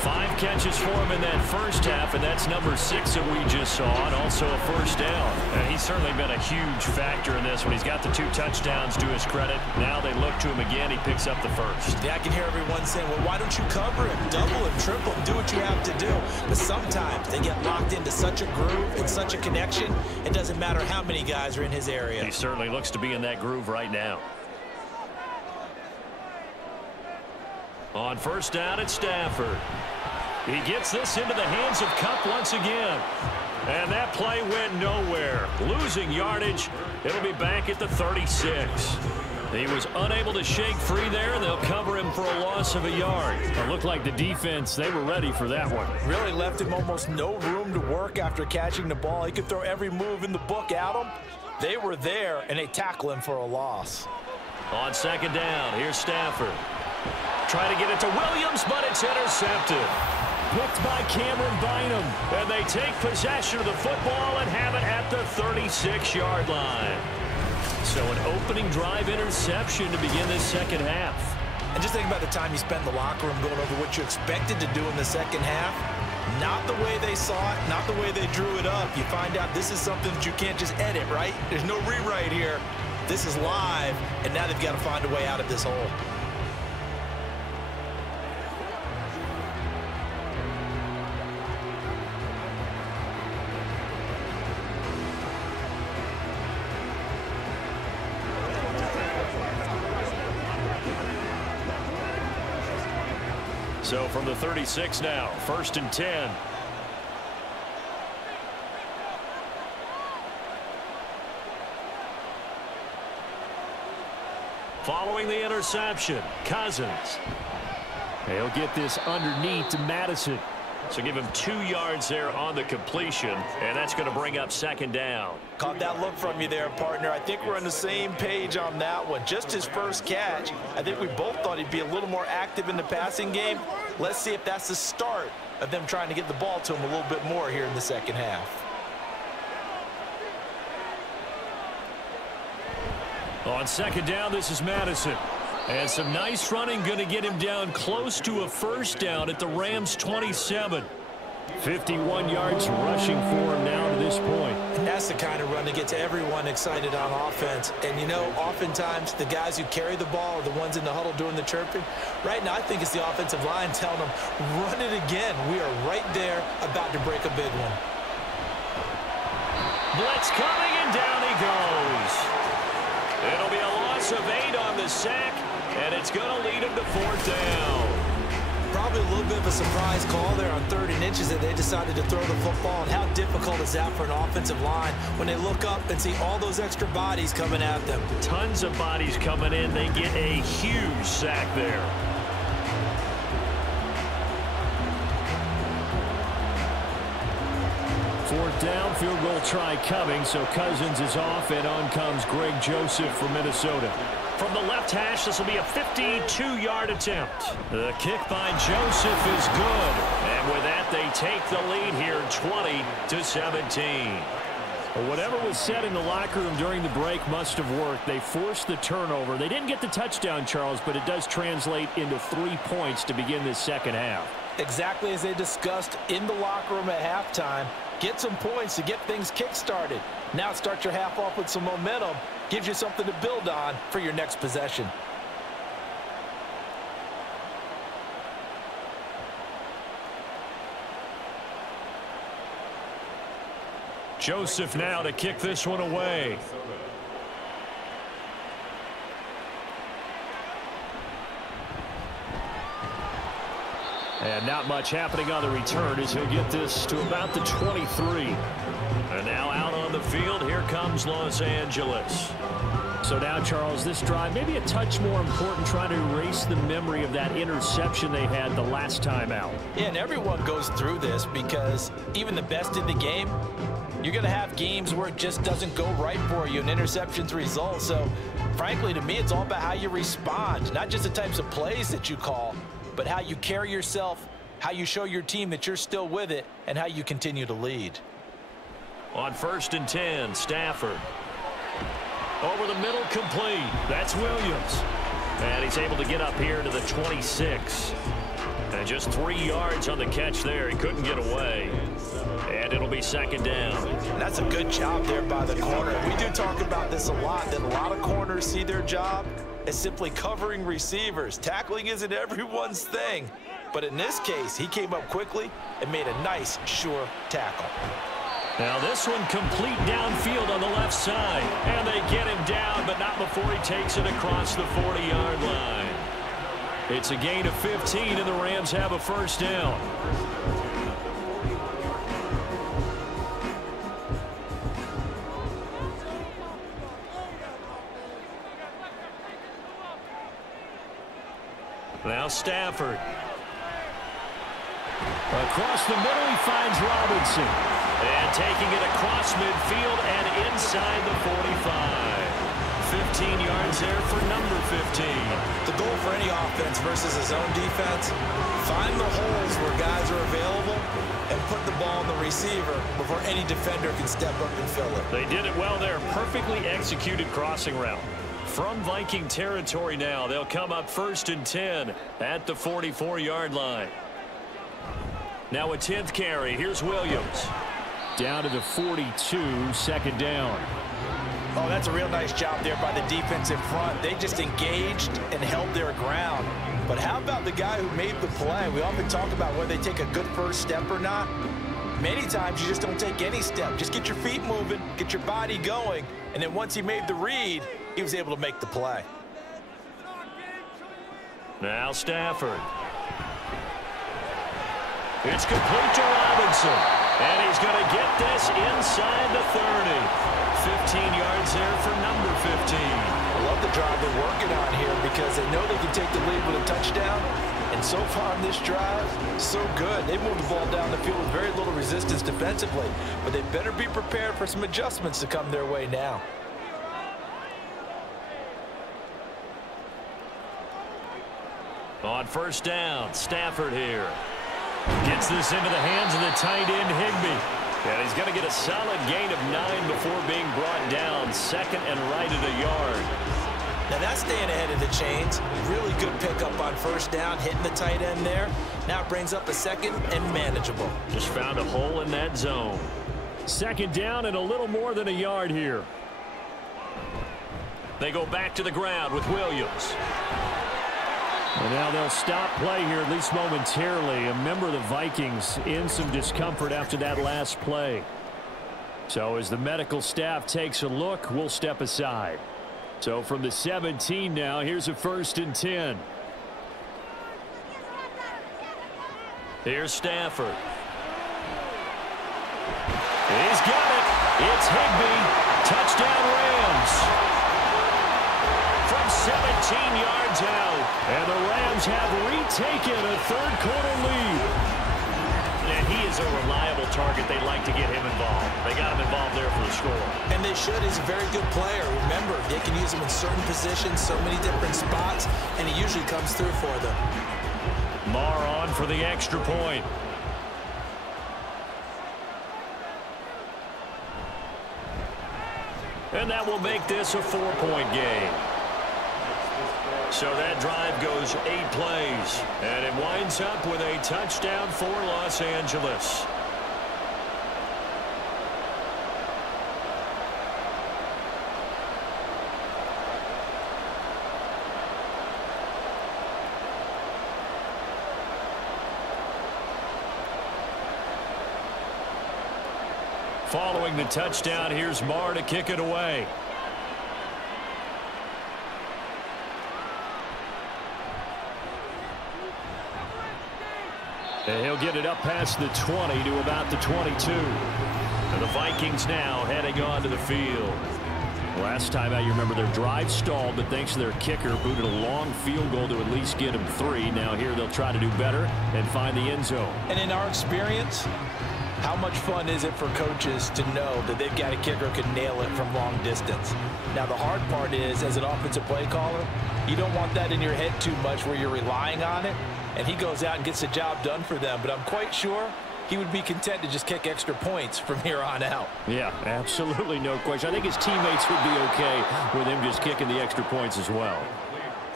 5 catches for him in that first half, and that's number 6 that we just saw, and also a first down. And he's certainly been a huge factor in this one. He's got the 2 touchdowns to his credit. Now they look to him again. He picks up the first. Yeah, I can hear everyone saying, well, why don't you cover him, double him, triple him, do what you have to do. But sometimes they get locked into such a groove and such a connection, it doesn't matter how many guys are in his area. He certainly looks to be in that groove right now. On first down, it's Stafford. He gets this into the hands of Kupp once again. And that play went nowhere. Losing yardage. It'll be back at the 36. He was unable to shake free there, and they'll cover him for a loss of a yard. It looked like the defense, they were ready for that one. Really left him almost no room to work after catching the ball. He could throw every move in the book at him. They were there, and they tackle him for a loss. On second down, here's Stafford. Try to get it to Williams, but it's intercepted. Picked by Cameron Bynum. And they take possession of the football and have it at the 36-yard line. So an opening drive interception to begin this second half. And just think about the time you spend in the locker room going over what you expected to do in the second half. Not the way they saw it, not the way they drew it up. You find out this is something that you can't just edit, right? There's no rewrite here. This is live, and now they've got to find a way out of this hole. So from the 36 now, 1st and 10. Following the interception, Cousins. He'll get this underneath to Madison. So give him 2 yards there on the completion, and that's going to bring up second down. Caught that look from you there, partner. I think we're on the same page on that one. Just his first catch. I think we both thought he'd be a little more active in the passing game. Let's see if that's the start of them trying to get the ball to him a little bit more here in the second half. On second down, this is Madison. And some nice running, going to get him down close to a first down at the Rams' 27. 51 yards rushing for him now to this point. And that's the kind of run that gets everyone excited on offense. And, you know, oftentimes the guys who carry the ball are the ones in the huddle doing the chirping. Right now, I think it's the offensive line telling them, run it again. We are right there about to break a big one. Blitz coming, and down he goes. It'll be a loss of 8 on the sack, and it's going to lead him to 4th down. Probably a little bit of a surprise call there on 3rd and inches that they decided to throw the football. And how difficult is that for an offensive line when they look up and see all those extra bodies coming at them? Tons of bodies coming in. They get a huge sack there. Fourth down, field goal try coming, so Cousins is off, and on comes Greg Joseph from Minnesota. From the left hash, this will be a 52-yard attempt. The kick by Joseph is good, and with that, they take the lead here, 20-17. Well, whatever was said in the locker room during the break must have worked. They forced the turnover. They didn't get the touchdown, Charles, but it does translate into 3 points to begin this second half. Exactly as they discussed in the locker room at halftime. Get some points to get things kick-started. Now start your half off with some momentum. Gives you something to build on for your next possession. Joseph now to kick this one away. And not much happening on the return as he'll get this to about the 23. And now out on the field. Here comes Los Angeles. So now, Charles, this drive maybe a touch more important, trying to erase the memory of that interception they had the last time out. Yeah, and everyone goes through this because even the best in the game, you're going to have games where it just doesn't go right for you and interceptions result. So, frankly, to me, it's all about how you respond, not just the types of plays that you call, but how you carry yourself, how you show your team that you're still with it, and how you continue to lead. On 1st and 10, Stafford. Over the middle, complete. That's Williams. And he's able to get up here to the 26. And just 3 yards on the catch there. He couldn't get away. And it'll be 2nd down. And that's a good job there by the corner. We do talk about this a lot, that a lot of corners see their job as simply covering receivers. Tackling isn't everyone's thing. But in this case, he came up quickly and made a nice, sure tackle. Now this one complete downfield on the left side. And they get him down, but not before he takes it across the 40-yard line. It's a gain of 15, and the Rams have a 1st down. Now Stafford. Across the middle, he finds Robinson. And taking it across midfield and inside the 45. 15 yards there for number 15. The goal for any offense versus his own defense, find the holes where guys are available and put the ball on the receiver before any defender can step up and fill it. They did it well there. Perfectly executed crossing route. From Viking territory now, they'll come up 1st and 10 at the 44-yard line. Now a 10th carry. Here's Williams. Down to the 42, 2nd down. Oh, that's a real nice job there by the defense in front. They just engaged and held their ground. But how about the guy who made the play? We often talk about whether they take a good first step or not. Many times you just don't take any step. Just get your feet moving, get your body going, and then once he made the read, he was able to make the play. Now Stafford. It's complete to Robinson. And he's going to get this inside the 30. 15 yards there for number 15. I love the drive they're working on here because they know they can take the lead with a touchdown. And so far on this drive, so good. They moved the ball down the field with very little resistance defensively. But they better be prepared for some adjustments to come their way now. On 1st down, Stafford here. Gets this into the hands of the tight end, Higbee. And he's going to get a solid gain of 9 before being brought down. 2nd and right at a yard. Now that's staying ahead of the chains. Really good pickup on 1st down, hitting the tight end there. Now it brings up a 2nd and manageable. Just found a hole in that zone. 2nd down and a little more than a yard here. They go back to the ground with Williams. And now they'll stop play here, at least momentarily. A member of the Vikings in some discomfort after that last play. So as the medical staff takes a look, we'll step aside. So from the 17 now, here's a 1st and 10. Here's Stafford. He's got it. It's Higbee. Touchdown Rams. From 17 yards out. And the Rams have retaken a 3rd quarter lead. And he is a reliable target. They like to get him involved. They got him involved there for the score. And they should. He's a very good player. Remember, they can use him in certain positions, so many different spots, and he usually comes through for them. Marr on for the extra point. And that will make this a 4-point game. So that drive goes 8 plays. And it winds up with a touchdown for Los Angeles. Following the touchdown, here's Marr to kick it away. And he'll get it up past the 20 to about the 22. And the Vikings now heading onto the field. Last time out, you remember their drive stalled, but thanks to their kicker, booted a long field goal to at least get them 3. Now here they'll try to do better and find the end zone. And in our experience, how much fun is it for coaches to know that they've got a kicker who can nail it from long distance? Now, the hard part is, as an offensive play caller, you don't want that in your head too much where you're relying on it, and he goes out and gets the job done for them. But I'm quite sure he would be content to just kick extra points from here on out. Yeah, absolutely no question. I think his teammates would be okay with him just kicking the extra points as well.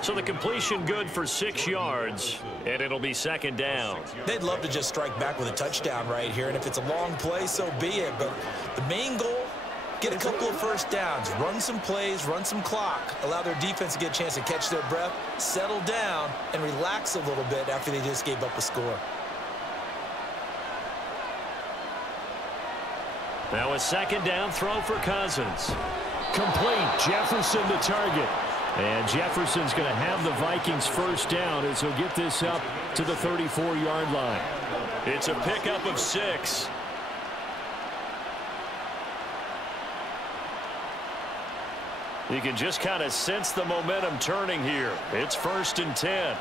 So the completion good for 6 yards, and it'll be second down. They'd love to just strike back with a touchdown right here, and if it's a long play, so be it. But the main goal, get a couple of first downs, run some plays, run some clock, allow their defense to get a chance to catch their breath, settle down, and relax a little bit after they just gave up a score. Now a second down throw for Cousins. Complete. Jefferson the target. And Jefferson's going to have the Vikings first down as he'll get this up to the 34-yard line. It's a pickup of 6. You can just kind of sense the momentum turning here. It's 1st and 10.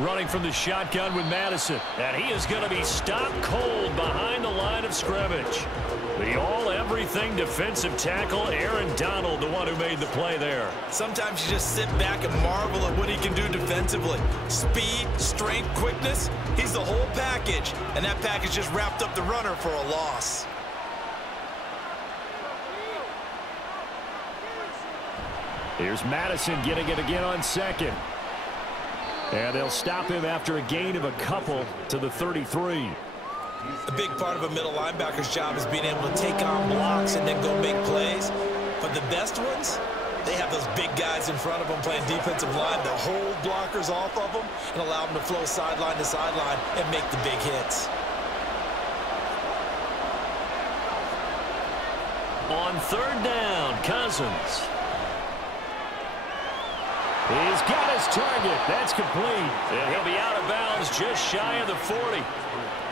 Running from the shotgun with Madison. And he is going to be stopped cold behind the line of scrimmage. The all-everything defensive tackle, Aaron Donald, the one who made the play there. Sometimes you just sit back and marvel at what he can do defensively. Speed, strength, quickness, he's the whole package. And that package just wrapped up the runner for a loss. Here's Madison getting it again on second. And they'll stop him after a gain of a couple to the 33. A big part of a middle linebacker's job is being able to take on blocks and then go make plays. But the best ones, they have those big guys in front of them playing defensive line that hold blockers off of them and allow them to flow sideline to sideline and make the big hits. On 3rd down, Cousins. He's got his target. That's complete. And he'll be out of bounds just shy of the 40.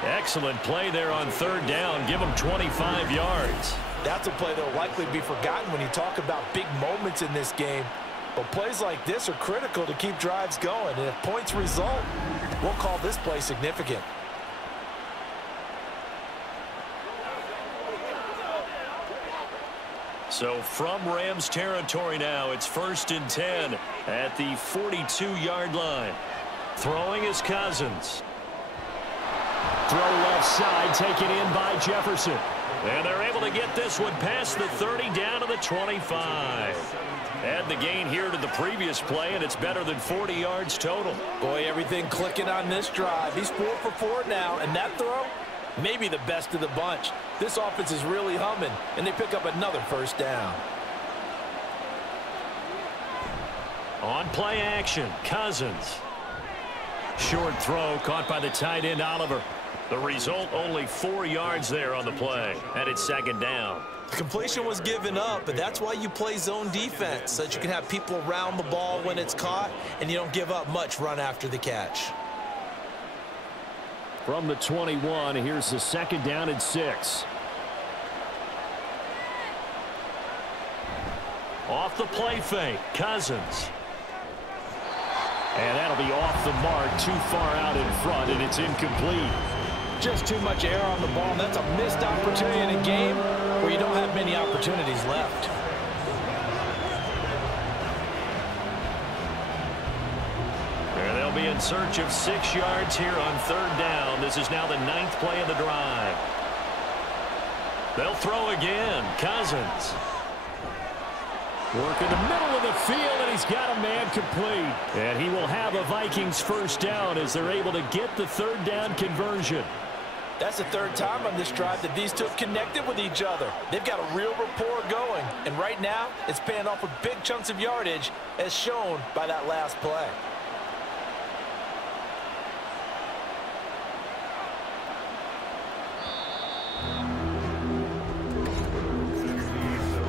Excellent play there on 3rd down. Give him 25 yards. That's a play that will likely be forgotten when you talk about big moments in this game. But plays like this are critical to keep drives going. And if points result, we'll call this play significant. So from Rams territory now, it's 1st and 10 at the 42-yard line. Throwing is Cousins. Throw left side, taken in by Jefferson. And they're able to get this one past the 30 down to the 25. Add the gain here to the previous play, and it's better than 40 yards total. Boy, everything clicking on this drive. He's 4 for 4 now, and that throw, maybe the best of the bunch. This offense is really humming, and they pick up another first down. On play action, Cousins. Short throw caught by the tight end, Oliver. The result, only 4 yards there on the play, and it's 2nd down. The completion was given up, but that's why you play zone defense, so that you can have people around the ball when it's caught, and you don't give up much run after the catch. From the 21, here's the 2nd down and 6. Off the play fake, Cousins. And that'll be off the mark, too far out in front, and it's incomplete. Just too much air on the ball, and that's a missed opportunity in a game where you don't have many opportunities left. And they'll be in search of 6 yards here on 3rd down. This is now the 9th play of the drive. They'll throw again. Cousins. Work in the middle of the field, and he's got a man complete. And he will have a Vikings first down as they're able to get the 3rd down conversion. That's the 3rd time on this drive that these two have connected with each other. They've got a real rapport going. And right now, it's paying off with big chunks of yardage, as shown by that last play.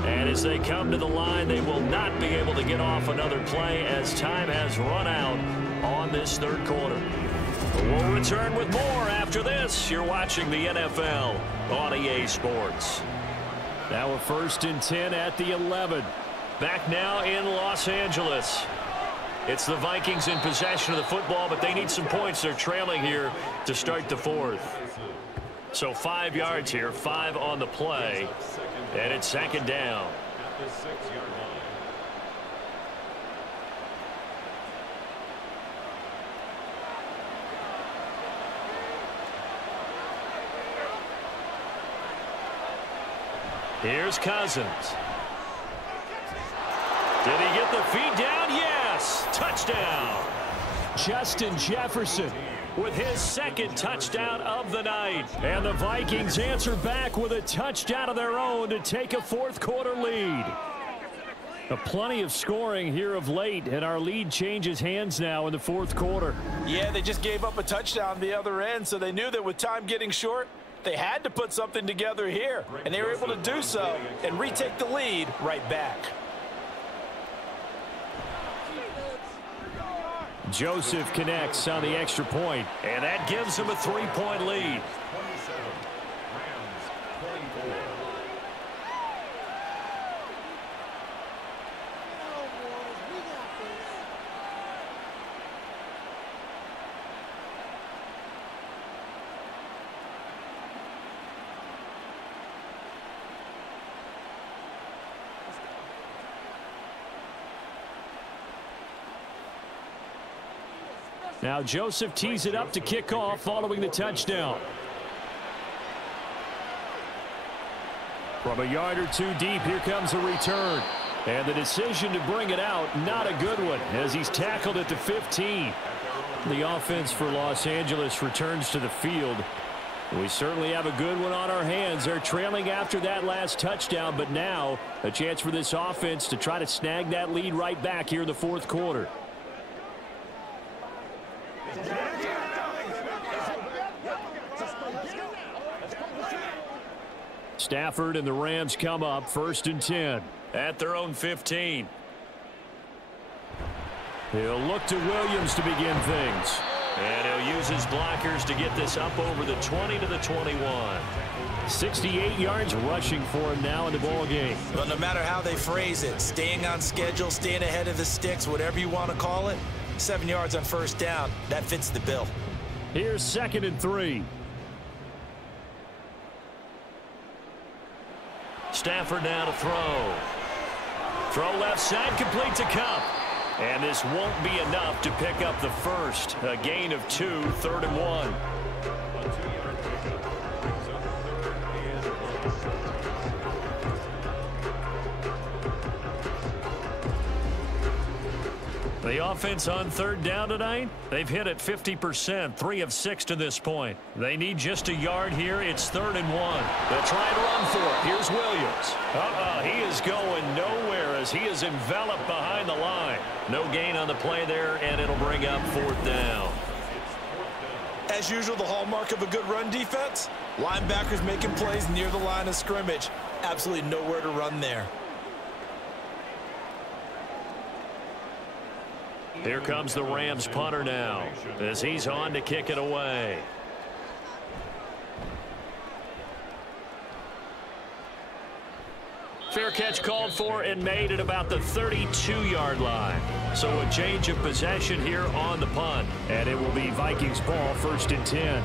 And as they come to the line, they will not be able to get off another play as time has run out on this 3rd quarter. We'll return with more after this. You're watching the NFL on EA Sports. Now a 1st and 10 at the 11. Back now in Los Angeles. It's the Vikings in possession of the football, but they need some points. They're trailing here to start the 4th. So 5 yards here, 5 on the play, and it's 2nd down. Here's Cousins. Did he get the feet down? Yes. Touchdown. Justin Jefferson with his 2nd touchdown of the night. And the Vikings answer back with a touchdown of their own to take a 4th quarter lead. Plenty of scoring here of late, and our lead changes hands now in the 4th quarter. Yeah, they just gave up a touchdown on the other end, so they knew that with time getting short, they had to put something together here, and they were able to do so and retake the lead right back. Joseph connects on the extra point, and that gives him a 3-point lead. Now Joseph tees it up to kick off following the touchdown. From a yard or 2 deep, here comes a return. And the decision to bring it out, not a good one, as he's tackled at the 15. The offense for Los Angeles returns to the field. We certainly have a good one on our hands. They're trailing after that last touchdown, but now a chance for this offense to try to snag that lead right back here in the 4th quarter. Stafford and the Rams come up 1st and 10 at their own 15. He'll look to Williams to begin things. And he'll use his blockers to get this up over the 20 to the 21. 68 yards rushing for him now in the ball game. Well, no matter how they phrase it, staying on schedule, staying ahead of the sticks, whatever you want to call it, 7 yards on 1st down, that fits the bill. Here's 2nd and 3. Stafford now to throw. Throw left side, complete to Cup. And this won't be enough to pick up the 1st. A gain of 2, 3rd and 1. The offense on 3rd down tonight, they've hit it 50%, 3 of 6 to this point. They need just a yard here. It's 3rd and 1. They'll try and run for it. Here's Williams. He is going nowhere as he is enveloped behind the line. No gain on the play there, and it'll bring up 4th down. As usual, the hallmark of a good run defense, linebackers making plays near the line of scrimmage. Absolutely nowhere to run there. Here comes the Rams punter now as he's on to kick it away. Fair catch called for and made at about the 32-yard line. So a change of possession here on the punt. And it will be Vikings ball, 1st and 10.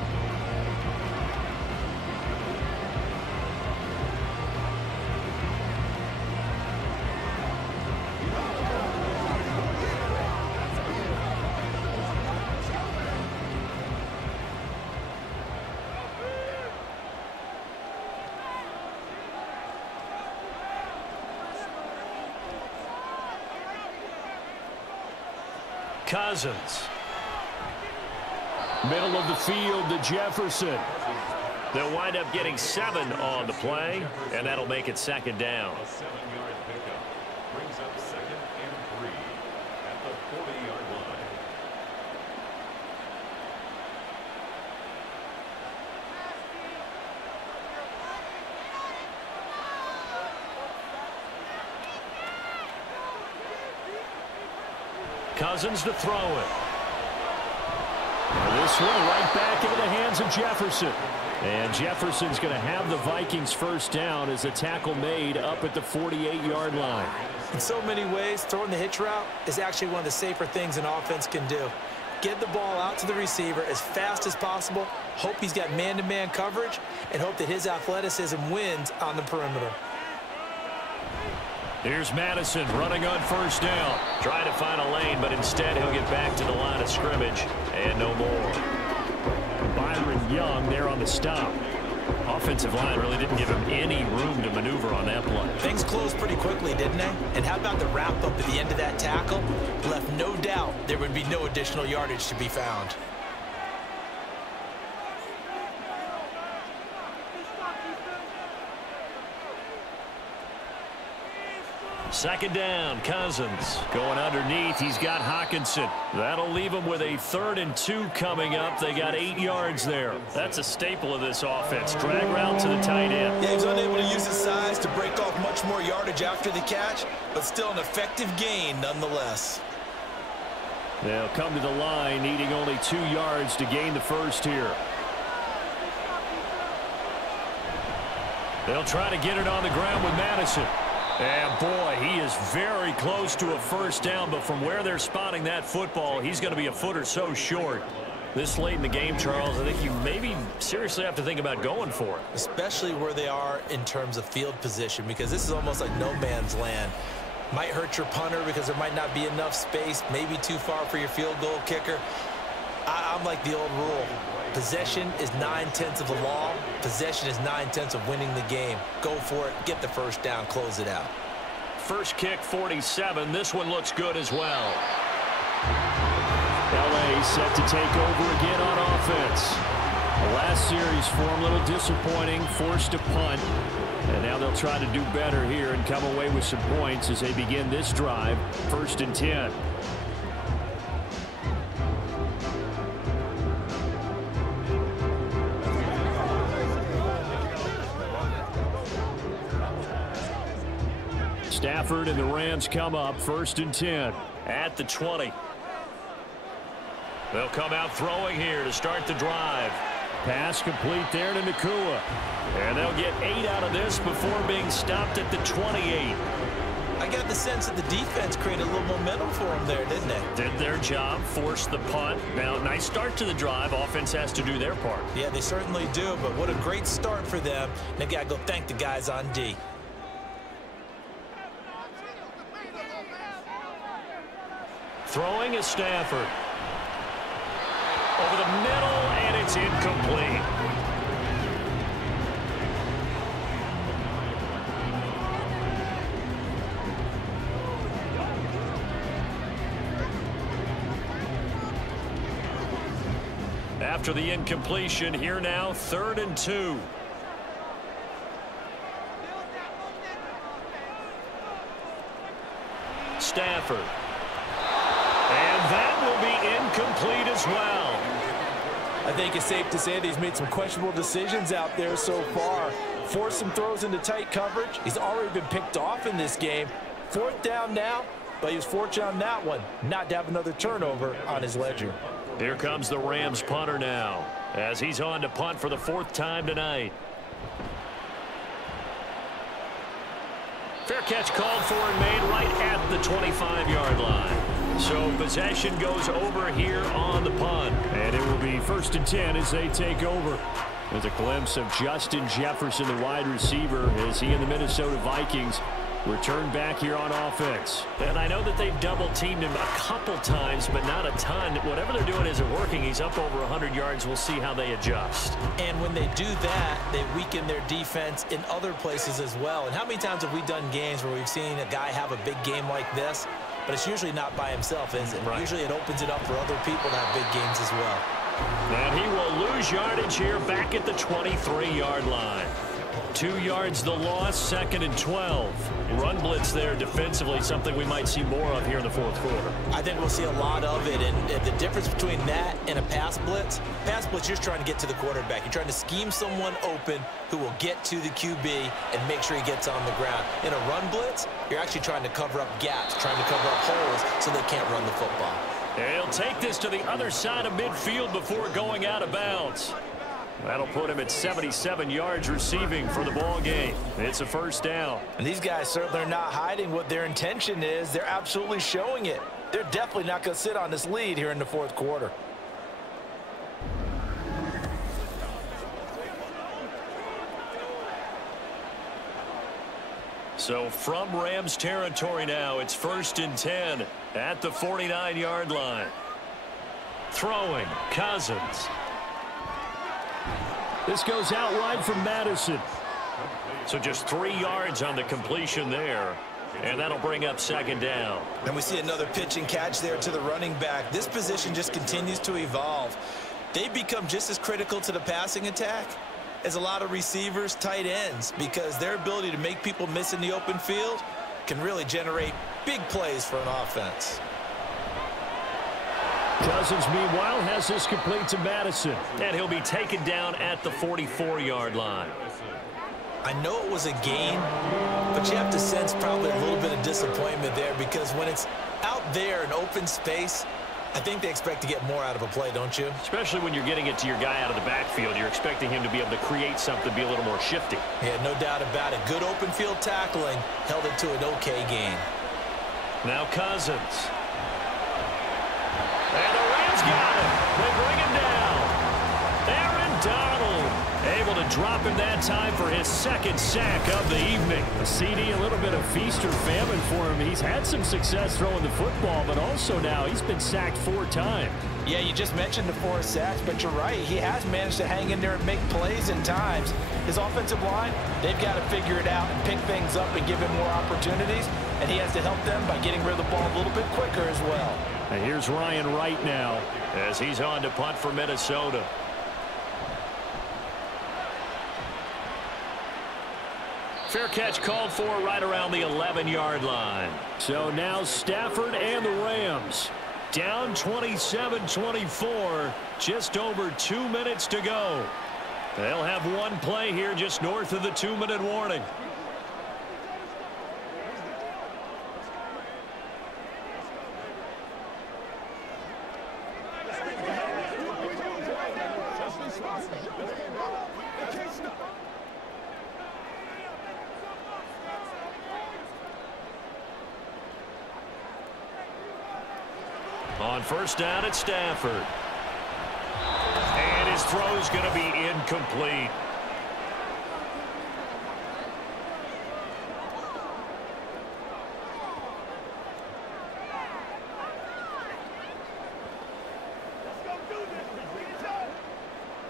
Cousins. Middle of the field to Jefferson. They'll wind up getting 7 on the play, and that'll make it 2nd down. A 7-yard pickup brings up 2nd and 3 at the 40-yard line. Cousins to throw it. And this one right back into the hands of Jefferson. And Jefferson's going to have the Vikings first down as the tackle made up at the 48-yard line. In so many ways, throwing the hitch route is actually one of the safer things an offense can do. Get the ball out to the receiver as fast as possible, hope he's got man-to-man coverage, and hope that his athleticism wins on the perimeter. Here's Madison running on first down. Trying to find a lane, but instead he'll get back to the line of scrimmage. And no more. Byron Young there on the stop. Offensive line really didn't give him any room to maneuver on that play. Things closed pretty quickly, didn't they? And how about the wrap-up at the end of that tackle? Left no doubt there would be no additional yardage to be found. Second down, Cousins. Going underneath, he's got Hockenson. That'll leave him with a 3rd and 2 coming up. They got 8 yards there. That's a staple of this offense. Drag route to the tight end. Yeah, he was unable to use his size to break off much more yardage after the catch, but still an effective gain nonetheless. They'll come to the line, needing only 2 yards to gain the first here. They'll try to get it on the ground with Madison. And, boy, he is very close to a first down, but from where they're spotting that football, he's going to be a foot or so short. This late in the game, Charles, I think you maybe seriously have to think about going for it. Especially where they are in terms of field position, because this is almost like no man's land. Might hurt your punter because there might not be enough space, maybe too far for your field goal kicker. I'm like the old rule. Possession is 9/10 of the law. Possession is 9/10 of winning the game. Go for it. Get the first down. Close it out. First kick, 47. This one looks good as well. L.A. set to take over again on offense. The last series for him, a little disappointing. Forced a punt. And now they'll try to do better here and come away with some points as they begin this drive. 1st and 10. Stafford and the Rams come up 1st and 10 at the 20. They'll come out throwing here to start the drive. Pass complete there to Nakua. And they'll get 8 out of this before being stopped at the 28. I got the sense that the defense created a little momentum for them there, didn't they? Did their job, forced the punt. Now, nice start to the drive. Offense has to do their part. Yeah, they certainly do, but what a great start for them. They've got to go thank the guys on D. Throwing is Stafford. Over the middle, and it's incomplete. After the incompletion, here now, 3rd and 2. Stafford. And that will be incomplete as well. I think it's safe to say that he's made some questionable decisions out there so far. Forced some throws into tight coverage. He's already been picked off in this game. 4th down now, but he was fortunate on that one not to have another turnover on his ledger. Here comes the Rams punter now as he's on to punt for the 4th time tonight. Fair catch called for and made right at the 25-yard line. So possession goes over here on the punt. And it will be 1st and 10 as they take over. There's a glimpse of Justin Jefferson, the wide receiver, as he and the Minnesota Vikings return back here on offense. And I know that they've double-teamed him a couple times, but not a ton. Whatever they're doing isn't working. He's up over 100 yards. We'll see how they adjust. And when they do that, they weaken their defense in other places as well. And how many times have we done games where we've seen a guy have a big game like this, but it's usually not by himself, is it? Right. Usually it opens it up for other people to have big games as well. And he will lose yardage here back at the 23-yard line. 2 yards the loss, 2nd and 12. Run blitz there defensively, something we might see more of here in the 4th quarter. I think we'll see a lot of it, and the difference between that and a pass blitz, you're just trying to get to the quarterback. You're trying to scheme someone open who will get to the QB and make sure he gets on the ground. In a run blitz, you're actually trying to cover up gaps, trying to cover up holes so they can't run the football. He'll take this to the other side of midfield before going out of bounds. That'll put him at 77 yards receiving for the ball game. It's a first down. And these guys certainly are not hiding what their intention is. They're absolutely showing it. They're definitely not going to sit on this lead here in the fourth quarter. So from Rams territory now, it's 1st and 10 at the 49-yard line. Throwing, Cousins. This goes out wide from Madison. So just 3 yards on the completion there. And that'll bring up 2nd down. And we see another pitch and catch there to the running back. This position just continues to evolve. They've become just as critical to the passing attack as a lot of receivers, tight ends, because their ability to make people miss in the open field can really generate big plays for an offense. Cousins, meanwhile, has this complete to Madison. And he'll be taken down at the 44-yard line. I know it was a gain, but you have to sense probably a little bit of disappointment there, because when it's out there in open space, I think they expect to get more out of a play, don't you? Especially when you're getting it to your guy out of the backfield. You're expecting him to be able to create something, be a little more shifty. Yeah, no doubt about it. Good open field tackling held it to an okay gain. Now Cousins. And the Rams got him. They bring him down. Aaron Donald able to drop him that time for his 2nd sack of the evening. The CD, a little bit of feast or famine for him. He's had some success throwing the football, but also now he's been sacked 4 times. Yeah, you just mentioned the 4 sacks, but you're right. He has managed to hang in there and make plays in times. His offensive line, they've got to figure it out and pick things up and give him more opportunities, and he has to help them by getting rid of the ball a little bit quicker as well. And here's Ryan Wright now as he's on to punt for Minnesota. Fair catch called for right around the 11-yard line. So now Stafford and the Rams down 27-24, just over 2 minutes to go. They'll have one play here just north of the 2-minute warning. On first down, it's Stafford. And his throw's going to be incomplete.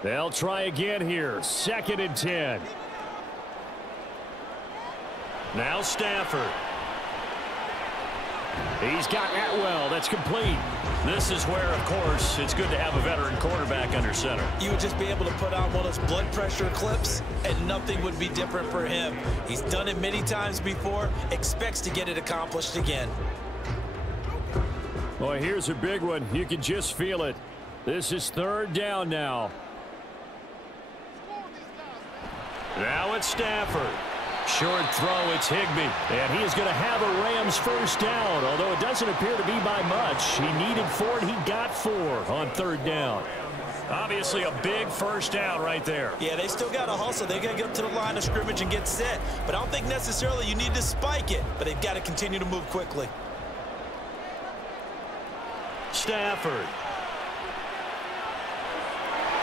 They'll try again here. 2nd and 10. Now Stafford. He's got Atwell. That's complete. This is where, of course, it's good to have a veteran quarterback under center. You would just be able to put on one of those blood pressure clips, and nothing would be different for him. He's done it many times before, expects to get it accomplished again. Boy, here's a big one. You can just feel it. This is 3rd down now. Now it's Stafford. Short throw, it's Higbee. And he is going to have a Rams first down, although it doesn't appear to be by much. He needed 4, and he got 4 on 3rd down. Obviously a big first down right there. Yeah, they still got to hustle. They got to get up to the line of scrimmage and get set. But I don't think necessarily you need to spike it, but they've got to continue to move quickly. Stafford.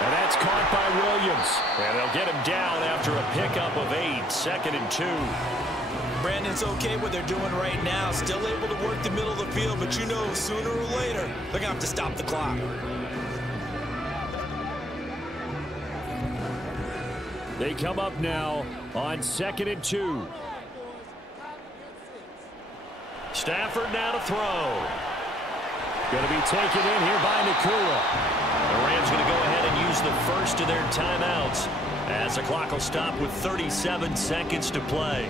And that's caught by Williams. And they'll get him down after a pickup of 8, 2nd and 2. Brandon's okay what they're doing right now. Still able to work the middle of the field, but you know sooner or later they're going to have to stop the clock. They come up now on 2nd and 2. Stafford now to throw. Going to be taken in here by Nakua. The Rams going to go ahead and use the first of their timeouts as the clock will stop with 37 seconds to play.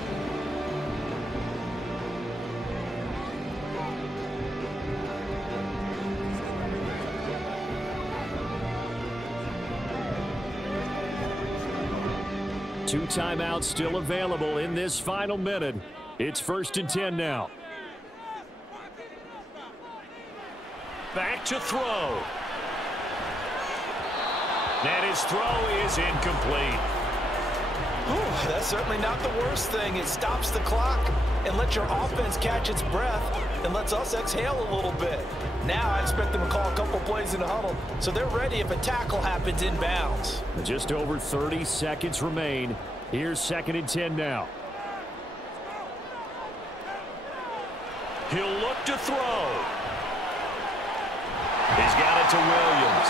Two timeouts still available in this final minute. It's 1st and 10 now. back to throw. And his throw is incomplete. Ooh, that's certainly not the worst thing. It stops the clock and lets your offense catch its breath and lets us exhale a little bit. Now I expect them to call a couple plays in the huddle so they're ready if a tackle happens inbounds. Just over 30 seconds remain. Here's 2nd and 10 now. He'll look to throw. He's got it to Williams.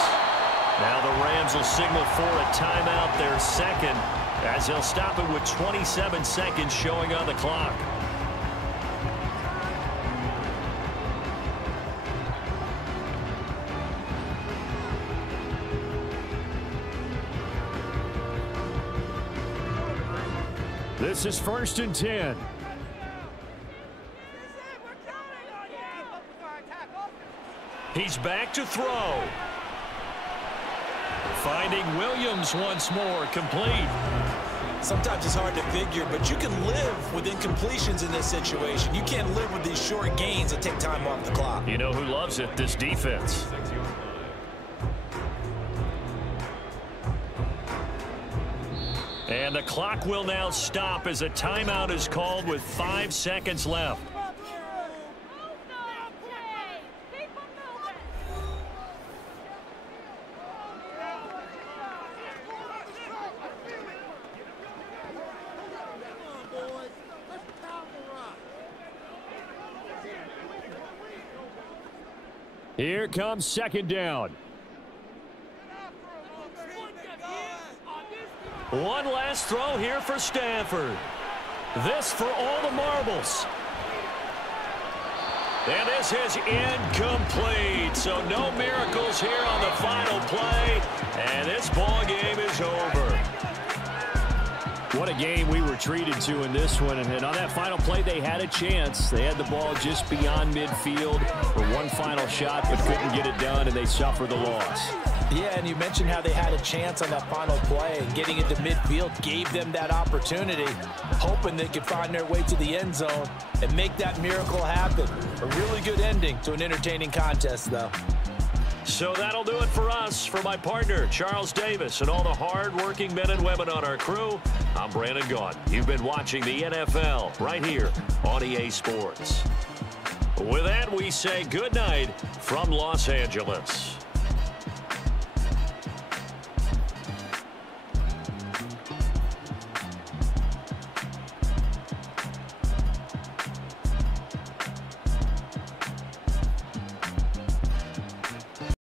Now the Rams will signal for a timeout, their second, as they'll stop it with 27 seconds showing on the clock. This is 1st and 10. He's back to throw. Finding Williams once more, complete. Sometimes it's hard to figure, but you can live with incompletions in this situation. You can't live with these short gains that take time off the clock. You know who loves it? This defense. And the clock will now stop as a timeout is called with 5 seconds left. Here comes 2nd down. One last throw here for Stanford. This for all the marbles. And this is incomplete. So no miracles here on the final play. And this ball game is over. What a game we were treated to in this one. And on that final play, they had a chance. They had the ball just beyond midfield for one final shot, but couldn't get it done, and they suffered the loss. Yeah, and you mentioned how they had a chance on that final play, and getting into midfield gave them that opportunity, hoping they could find their way to the end zone and make that miracle happen. A really good ending to an entertaining contest, though. So that'll do it for us. For my partner, Charles Davis, and all the hard-working men and women on our crew, I'm Brandon Gaughan. You've been watching the NFL right here on EA Sports. With that, we say good night from Los Angeles.